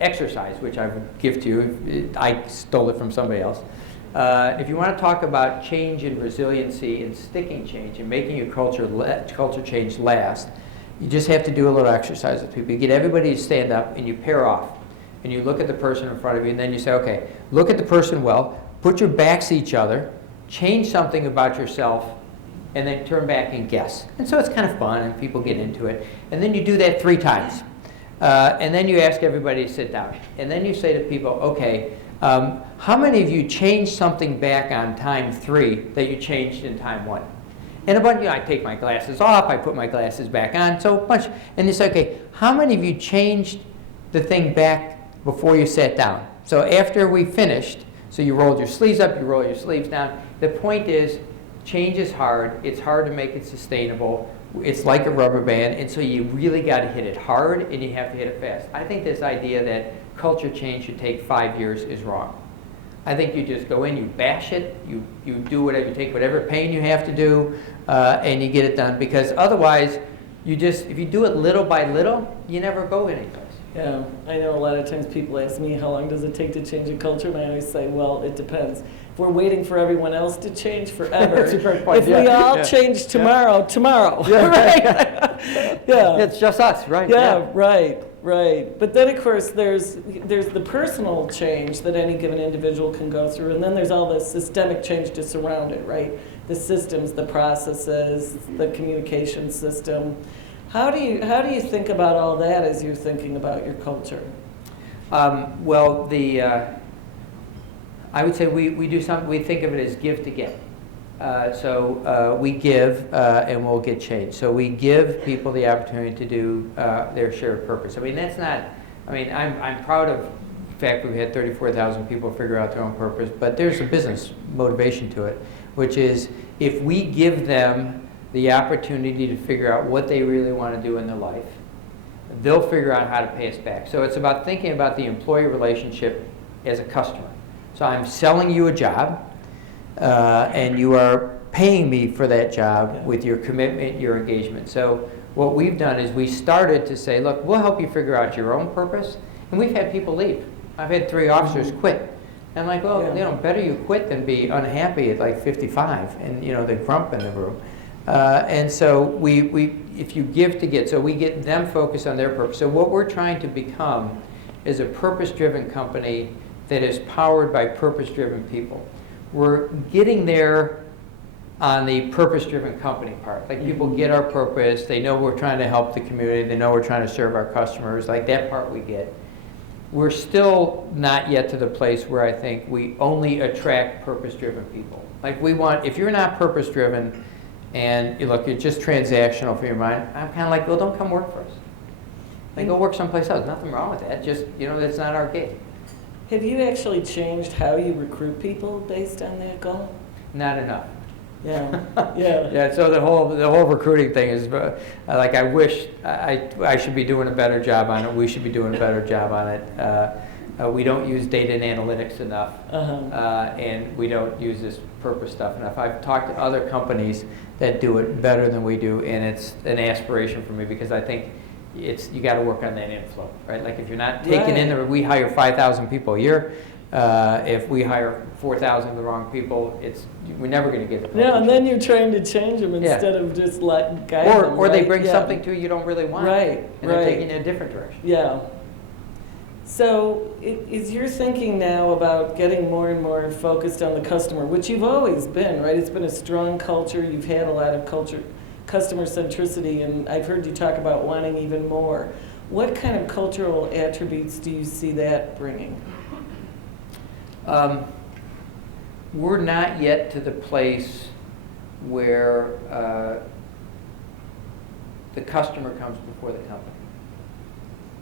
exercise, which I would give to you. I stole it from somebody else. If you want to talk about change and resiliency and sticking change and making your culture change last, you just have to do a little exercise with people. You get everybody to stand up and you pair off. And you look at the person in front of you and then you say, okay, look at the person well, put your backs to each other, change something about yourself, and then turn back and guess. And so it's kind of fun and people get into it. And then you do that 3 times. And then you ask everybody to sit down. And then you say to people, okay, how many of you changed something back on time 3 that you changed in time 1? And a bunch, I take my glasses off, I put my glasses back on, so a bunch. And you say, okay, how many of you changed the thing back before you sat down? So after we finished, so you rolled your sleeves up, you roll your sleeves down. The point is, change is hard. It's hard to make it sustainable. It's like a rubber band, and so you really got to hit it hard, and you have to hit it fast. I think this idea that culture change should take 5 years is wrong. I think you just go in, you bash it, you do whatever, you take whatever pain you have to do, and you get it done. Because otherwise, if you do it little by little, you never go anyplace. Yeah, I know a lot of times people ask me, how long does it take to change a culture? And I always say, well, it depends. If we're waiting for everyone else to change forever, That's a great point. if we all change tomorrow, Yeah. right? Yeah. It's just us, right? Yeah, right. But then, of course, there's the personal change that any given individual can go through, and then there's all the systemic change to surround it, right? The systems, the processes, the communication system. How do you think about all that as you're thinking about your culture? Well, I would say we do something. We think of it as give to get. So we give and we'll get change. So we give people the opportunity to do their shared purpose. I mean, that's not. I mean, I'm proud of the fact we've had 34,000 people figure out their own purpose. But there's a business motivation to it, which is if we give them the opportunity to figure out what they really want to do in their life, they'll figure out how to pay us back. So it's about thinking about the employee relationship as a customer. So I'm selling you a job, and you are paying me for that job with your commitment, your engagement. So what we've done is we started to say, look, we'll help you figure out your own purpose. And we've had people leave. I've had 3 officers quit. And I'm like, well, better you quit than be unhappy at like 55 and, the grump in the room. And so if you give to get, so we get them focused on their purpose. So what we're trying to become is a purpose-driven company that is powered by purpose-driven people. We're getting there on the purpose-driven company part. Like people get our purpose, they know we're trying to help the community, they know we're trying to serve our customers, like that part we get. We're still not yet to the place where I think we only attract purpose-driven people. Like if you're not purpose-driven, and you're just transactional for your mind, I'm kind of like, well, don't come work for us. Like, go work someplace else. Nothing wrong with that. Just, that's not our gig. Have you actually changed how you recruit people based on that goal? Not enough. Yeah. Yeah. So the whole recruiting thing is like I wish I should be doing a better job on it. We should be doing a better job on it. We don't use data and analytics enough, and we don't use this purpose stuff enough. I've talked to other companies that do it better than we do, and it's an aspiration for me because I think you got to work on that inflow, right? Like if you're not taking in we hire 5,000 people a year. If we hire 4,000 of the wrong people, we're never going to get it. No, and then you're trying to change them Yeah. instead of just guide them. Or they right? bring Yeah. something to you don't really want. Right, And they're right. taking you in a different direction. Yeah. So is your thinking now about getting more and more focused on the customer, which you've always been, right? It's been a strong culture. You've had a lot of customer centricity, and I've heard you talk about wanting even more. What kind of cultural attributes do you see that bringing? We're not yet to the place where the customer comes before the company.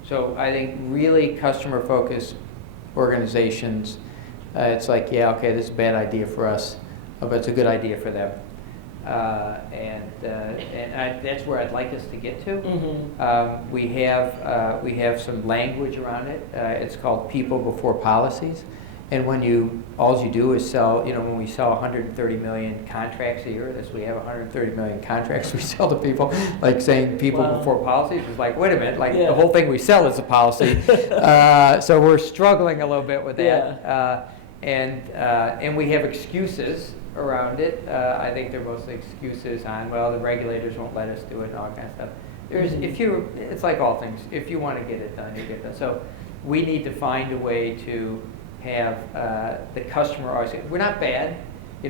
So I think really customer-focused organizations, it's like, yeah, okay, this is a bad idea for us, but it's a good idea for them. That's where I'd like us to get to. Mm-hmm. We have some language around it. It's called people before policies. And all you do is sell, when we sell 130 million contracts a year, we have 130 million contracts we sell to people, like saying people Wow. before policies. It's like, wait a minute, Yeah. the whole thing we sell is a policy. So we're struggling a little bit with that. Yeah. And we have excuses around it. I think they're mostly excuses on, well, the regulators won't let us do it and all that kind of stuff. It's like all things. If you want to get it done, you get it done. So we need to find a way to have the customer always say, we're not bad.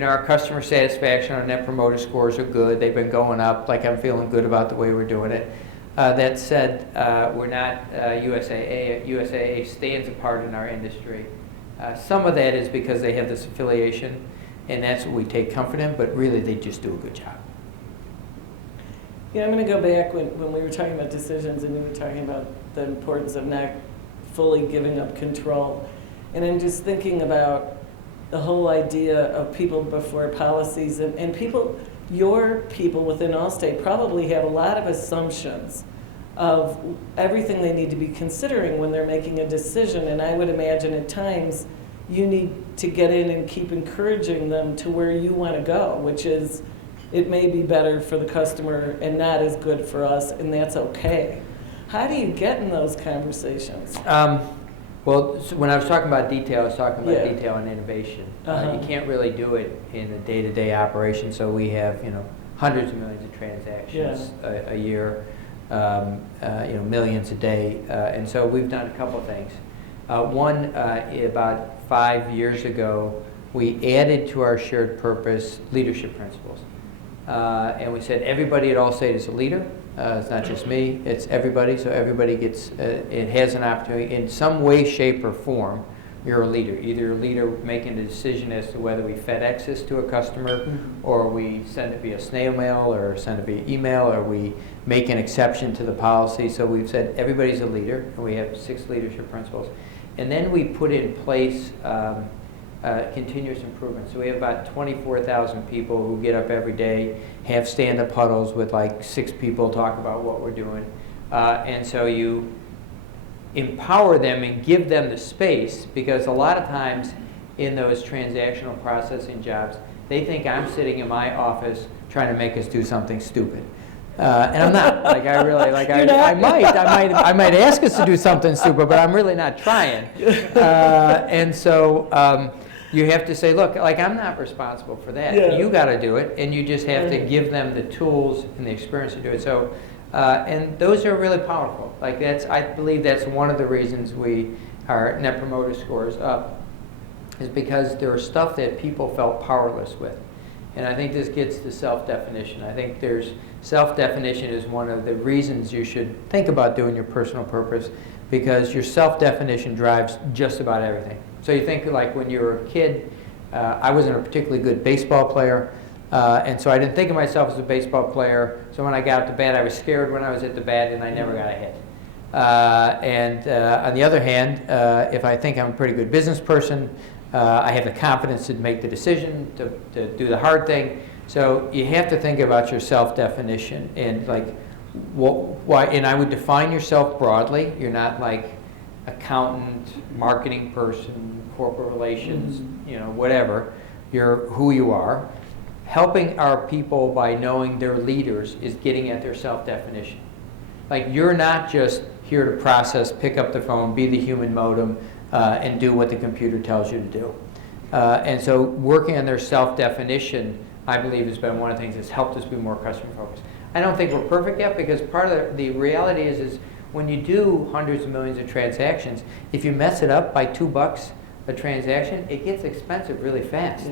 Our customer satisfaction, our net promoter scores are good. They've been going up. Like, I'm feeling good about the way we're doing it. That said, we're not USAA. USAA stands apart in our industry. Some of that is because they have this affiliation, and that's what we take comfort in, but really they just do a good job. Yeah, I'm going to go back when we were talking about decisions and we were talking about the importance of not fully giving up control. And I'm just thinking about the whole idea of people before policies and your people within Allstate probably have a lot of assumptions of everything they need to be considering when they're making a decision. And I would imagine at times you need to get in and keep encouraging them to where you want to go, which is it may be better for the customer and not as good for us, and that's okay. How do you get in those conversations? Well, so when I was talking about detail, I was talking about Yeah. detail and innovation. Uh-huh. You can't really do it in a day-to-day operation, so we have, hundreds of millions of transactions a year, millions a day, and so we've done a couple of things. One, about 5 years ago, we added to our shared purpose leadership principles. And we said everybody at Allstate is a leader. It's not just me, it's everybody, so everybody it has an opportunity in some way, shape, or form. You're a leader. Either you're a leader making a decision as to whether we FedEx this to a customer, or we send it via snail mail, or send it via email, or we make an exception to the policy. So we've said everybody's a leader, and we have 6 leadership principles. And then we put in place continuous improvement. So we have about 24,000 people who get up every day, have stand-up huddles with like 6 people, talk about what we're doing. And so you empower them and give them the space, because a lot of times in those transactional processing jobs, they think I'm sitting in my office trying to make us do something stupid. And I'm not. I might ask us to do something stupid, but I'm really not trying. And so you have to say, look, I'm not responsible for that. Yeah. You got to do it, and you just have to give them the tools and the experience to do it. So, and those are really powerful. I believe that's one of the reasons our Net Promoter Score is up, is because there was stuff that people felt powerless with. And I think this gets to self-definition. I think self-definition is one of the reasons you should think about doing your personal purpose, because your self-definition drives just about everything. So you think when you were a kid, I wasn't a particularly good baseball player, and so I didn't think of myself as a baseball player. So when I got to bat, I was scared when I was at the bat, and I never got a hit. On the other hand, if I think I'm a pretty good business person, I have the confidence to make the decision, to do the hard thing. So you have to think about your self-definition and why. And I would define yourself broadly. You're not like accountant, marketing person, corporate relations, whatever. You're who you are. Helping our people by knowing they're leaders is getting at their self-definition. You're not just here to process, pick up the phone, be the human modem, and do what the computer tells you to do. And so working on their self-definition, I believe, has been one of the things that's helped us be more customer focused. I don't think we're perfect yet, because part of the reality is when you do hundreds of millions of transactions, if you mess it up by $2 a transaction, it gets expensive really fast.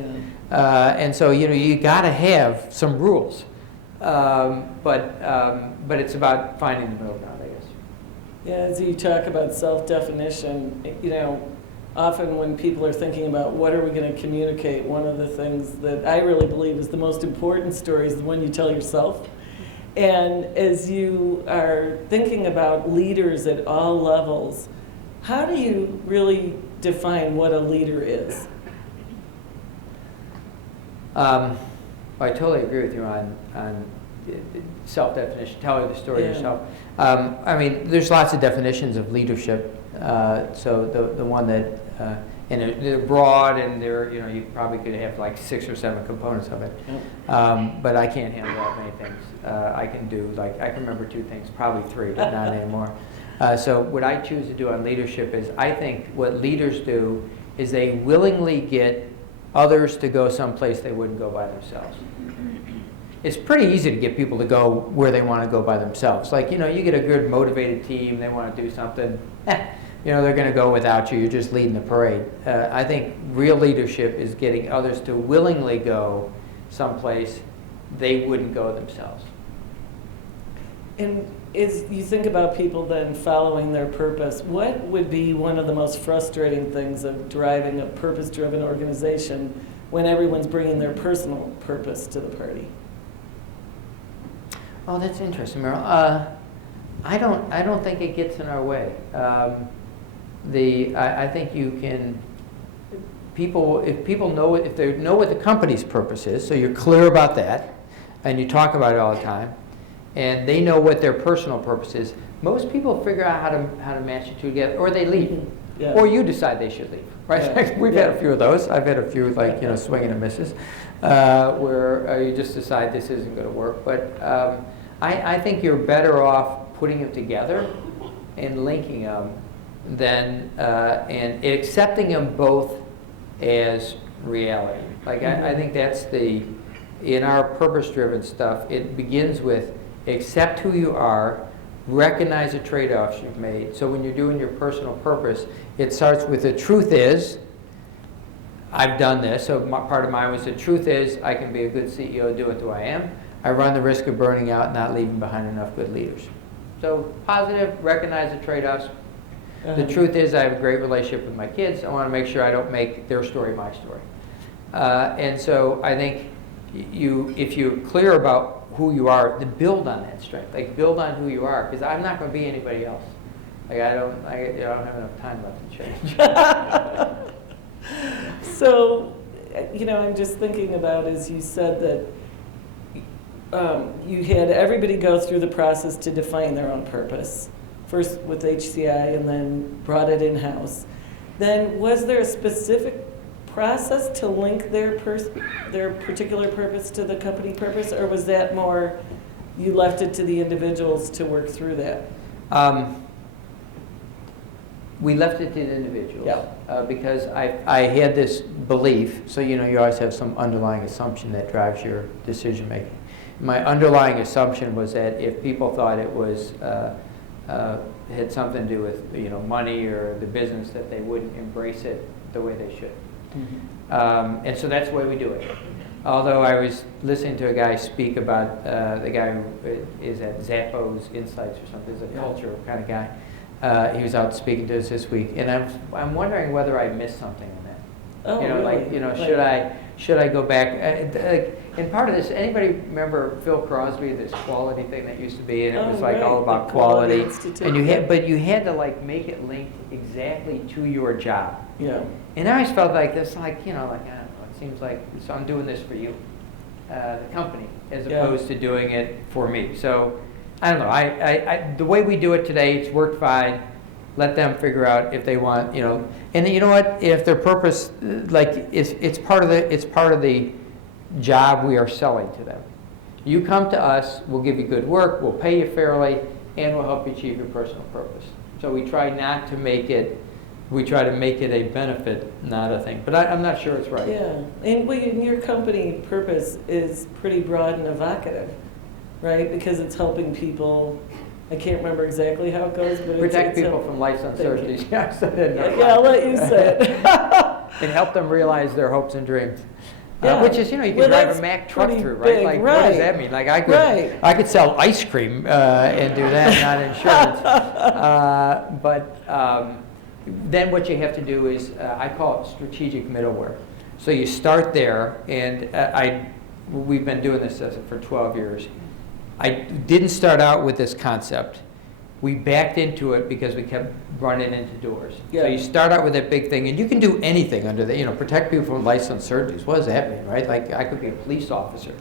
Yeah. And so you got to have some rules, but it's about finding the middle ground, I guess. Yeah, as you talk about self-definition, often when people are thinking about what are we going to communicate, one of the things that I really believe is the most important story is the one you tell yourself. And as you are thinking about leaders at all levels, how do you really define what a leader is? I totally agree with you on self-definition, telling the story yourself. I mean, there's lots of definitions of leadership. So the one that, and they're broad, and you probably could have like 6 or 7 components of it. Yep. But I can't handle that many things. I can remember 2 things, probably 3, but not anymore. So what I choose to do on leadership is, I think what leaders do is they willingly get others to go someplace they wouldn't go by themselves. It's pretty easy to get people to go where they want to go by themselves. Like, you get a good motivated team, they want to do something, they're going to go without you, you're just leading the parade. I think real leadership is getting others to willingly go someplace they wouldn't go themselves. And as you think about people then following their purpose, what would be one of the most frustrating things of driving a purpose-driven organization when everyone's bringing their personal purpose to the party? Oh, that's interesting, Maril. I don't think it gets in our way. I think you can. If people know if they know what the company's purpose is, so you're clear about that, and you talk about it all the time, and they know what their personal purpose is. Most people figure out how to match the two together, or they leave, Yeah. or you decide they should leave. Right? Yeah. We've had a few of those. I've had a few swinging and misses, where you just decide this isn't going to work. But I think you're better off putting them together and linking them than and accepting them both as reality. Like I think that's in our purpose-driven stuff, it begins with accept who you are, recognize the trade-offs you've made. So when you're doing your personal purpose, it starts with the truth is, I've done this. So part of mine was the truth is, I can be a good CEO, do it the way I am. I run the risk of burning out, not leaving behind enough good leaders. So positive, recognize the trade-offs. The truth is, I have a great relationship with my kids. I want to make sure I don't make their story my story. And so I think if you're clear about who you are, to build on that strength, like build on who you are, because I'm not going to be anybody else. Like I don't have enough time left to change. So, I'm just thinking about, as you said, that you had everybody go through the process to define their own purpose, first with HCI and then brought it in-house. Then was there a specific process to link their particular purpose to the company purpose, or was that more you left it to the individuals to work through that? We left it to the individuals. Yep. Because I had this belief, so you always have some underlying assumption that drives your decision making. My underlying assumption was that if people thought it was had something to do with money or the business, that they wouldn't embrace it the way they should. Mm-hmm. And so that's the way we do it. Although I was listening to a guy speak about the guy who is at Zappos Insights or something, he's a culture kind of guy. He was out speaking to us this week, and I'm wondering whether I missed something in that. Oh, really? Like, should I go back? And part of this, anybody remember Phil Crosby, this quality thing that used to be, and it was like right. all about The quality. Institute. And you had to like make it linked exactly to your job. Yeah. And I always felt like this, I don't know, it seems like, so I'm doing this for you, the company, as opposed to doing it for me. So I don't know. I the way we do it today, it's worked fine. Let them figure out if they want, And you know what? If their purpose, it's part of the job we are selling to them. You come to us, we'll give you good work, we'll pay you fairly, and we'll help you achieve your personal purpose. So we try not to make it we try to make it a benefit, not a thing. But I'm not sure it's right. Yeah, and your company purpose is pretty broad and evocative, right? Because it's helping people. I can't remember exactly how it goes, but Protect it's people from life's uncertainties. Yeah, I said it. Yeah, I'll let you say it. And help them realize their hopes and dreams. Yeah. Which is, you can Well, drive that's a Mack truck pretty through, right? big, Like, right. what does that mean? Like, Right. I could sell ice cream and do that, not insurance. Then what you have to do is, I call it strategic middleware. So you start there, and we've been doing this for 12 years. I didn't start out with this concept. We backed into it because we kept running into doors. Yeah. So you start out with that big thing, and you can do anything under that. Protect people from life's uncertainties. What does that mean, right? Like, I could be a police officer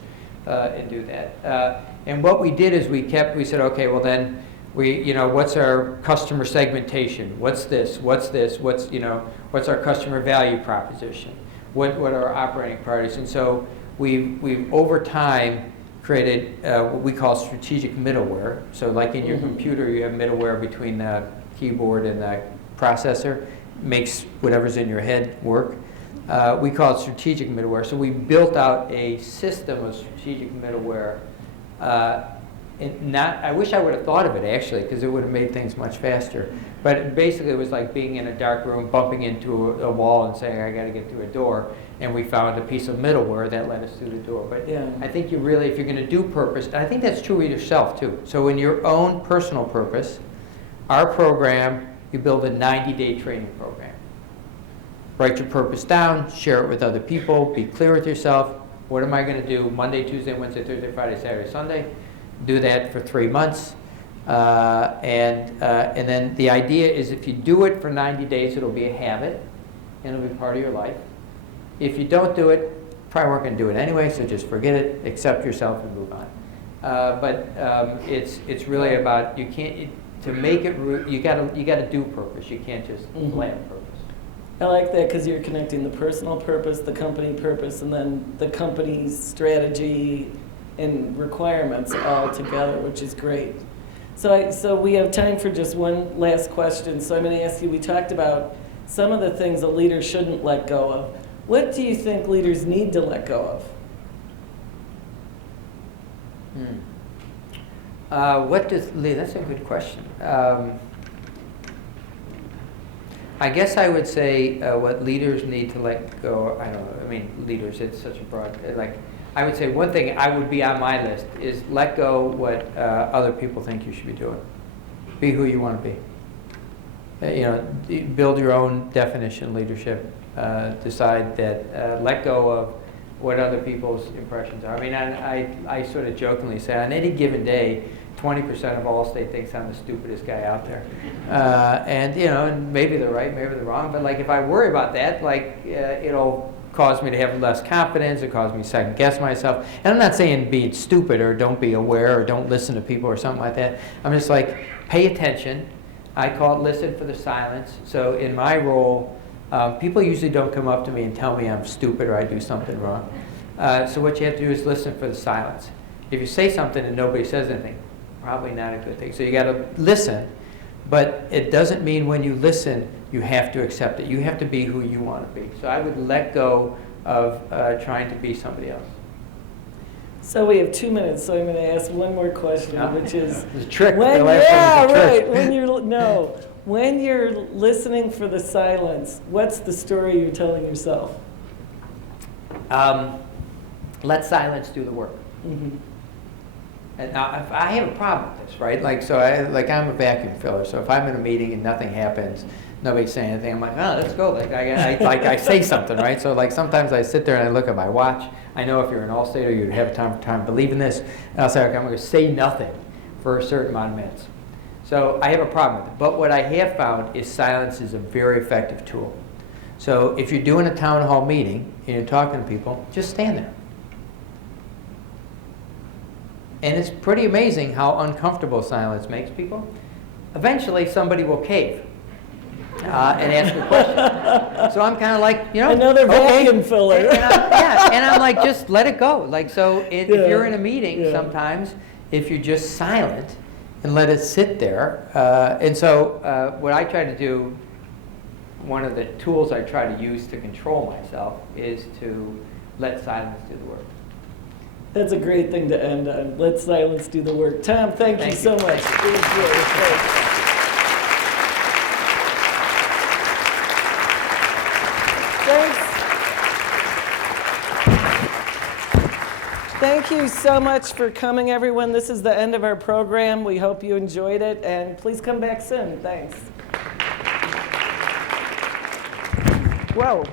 and do that. And what we did is we said, okay, well then, what's our customer segmentation? What's this? What's what's our customer value proposition? What are our operating priorities? And so we've over time created what we call strategic middleware. So like in your computer, you have middleware between the keyboard and the processor, makes whatever's in your head work. We call it strategic middleware. So we built out a system of strategic middleware. I wish I would have thought of it actually, because it would have made things much faster. But basically it was like being in a dark room, bumping into a wall and saying, I got to get through a door. And we found a piece of middleware that led us through the door. But Yeah. I think if you're going to do purpose, and I think that's true of yourself too. So in your own personal purpose, our program, you build a 90-day training program. Write your purpose down, share it with other people, be clear with yourself. What am I going to do Monday, Tuesday, Wednesday, Thursday, Friday, Saturday, Sunday? Do that for 3 months. And then the idea is if you do it for 90 days, it'll be a habit, and it'll be part of your life. If you don't do it, probably weren't going to do it anyway, so just forget it, accept yourself, and move on. It's really about, to make it, you got to do purpose. You can't just plan purpose. I like that because you're connecting the personal purpose, the company purpose, and then the company's strategy and requirements all together, which is great. So we have time for just one last question. So I'm going to ask you, we talked about some of the things a leader shouldn't let go of. What do you think leaders need to let go of? That's a good question. I guess I would say what leaders need to let go, I don't know, I mean, leaders, it's such a broad, I would say one thing I would be on my list is let go what other people think you should be doing. Be who you want to be. Build your own definition of leadership. Decide that, let go of what other people's impressions are. I mean, I sort of jokingly say on any given day, 20% of Allstate thinks I'm the stupidest guy out there. And maybe they're right, maybe they're wrong, but if I worry about that, it'll cause me to have less confidence, it causes me to second guess myself. And I'm not saying be stupid or don't be aware or don't listen to people or something like that. I'm just pay attention. I call it listen for the silence. So in my role, people usually don't come up to me and tell me I'm stupid or I do something wrong. So what you have to do is listen for the silence. If you say something and nobody says anything, probably not a good thing. So you got to listen, but it doesn't mean when you listen you have to accept it. You have to be who you want to be. So I would let go of trying to be somebody else. So we have 2 minutes, so I'm going to ask one more question, which is the trick. When, the last one was the trick. When you're listening for the silence, what's the story you're telling yourself? Let silence do the work. Mm-hmm. And now, if I have a problem with this, right? I'm a vacuum filler. So if I'm in a meeting and nothing happens, nobody's saying anything, I'm like, oh, let's go. I say something, right? So sometimes I sit there and I look at my watch. I know if you're in Allstate or you have time believing this, and I'll say, okay, I'm going to say nothing for a certain amount of minutes. So I have a problem with it. But what I have found is silence is a very effective tool. So if you're doing a town hall meeting and you're talking to people, just stand there. And it's pretty amazing how uncomfortable silence makes people. Eventually, somebody will cave and ask a question. So I'm kind of like, another vacuum filler. And I'm like, just let it go. If you're in a meeting, sometimes if you're just silent and let it sit there. And so what I try to do one of the tools I try to use to control myself is to let silence do the work. That's a great thing to end on. Let silence do the work. Tom, thank you so much. It was great. Thanks. Thank you so much for coming, everyone. This is the end of our program. We hope you enjoyed it, and please come back soon. Thanks. Whoa.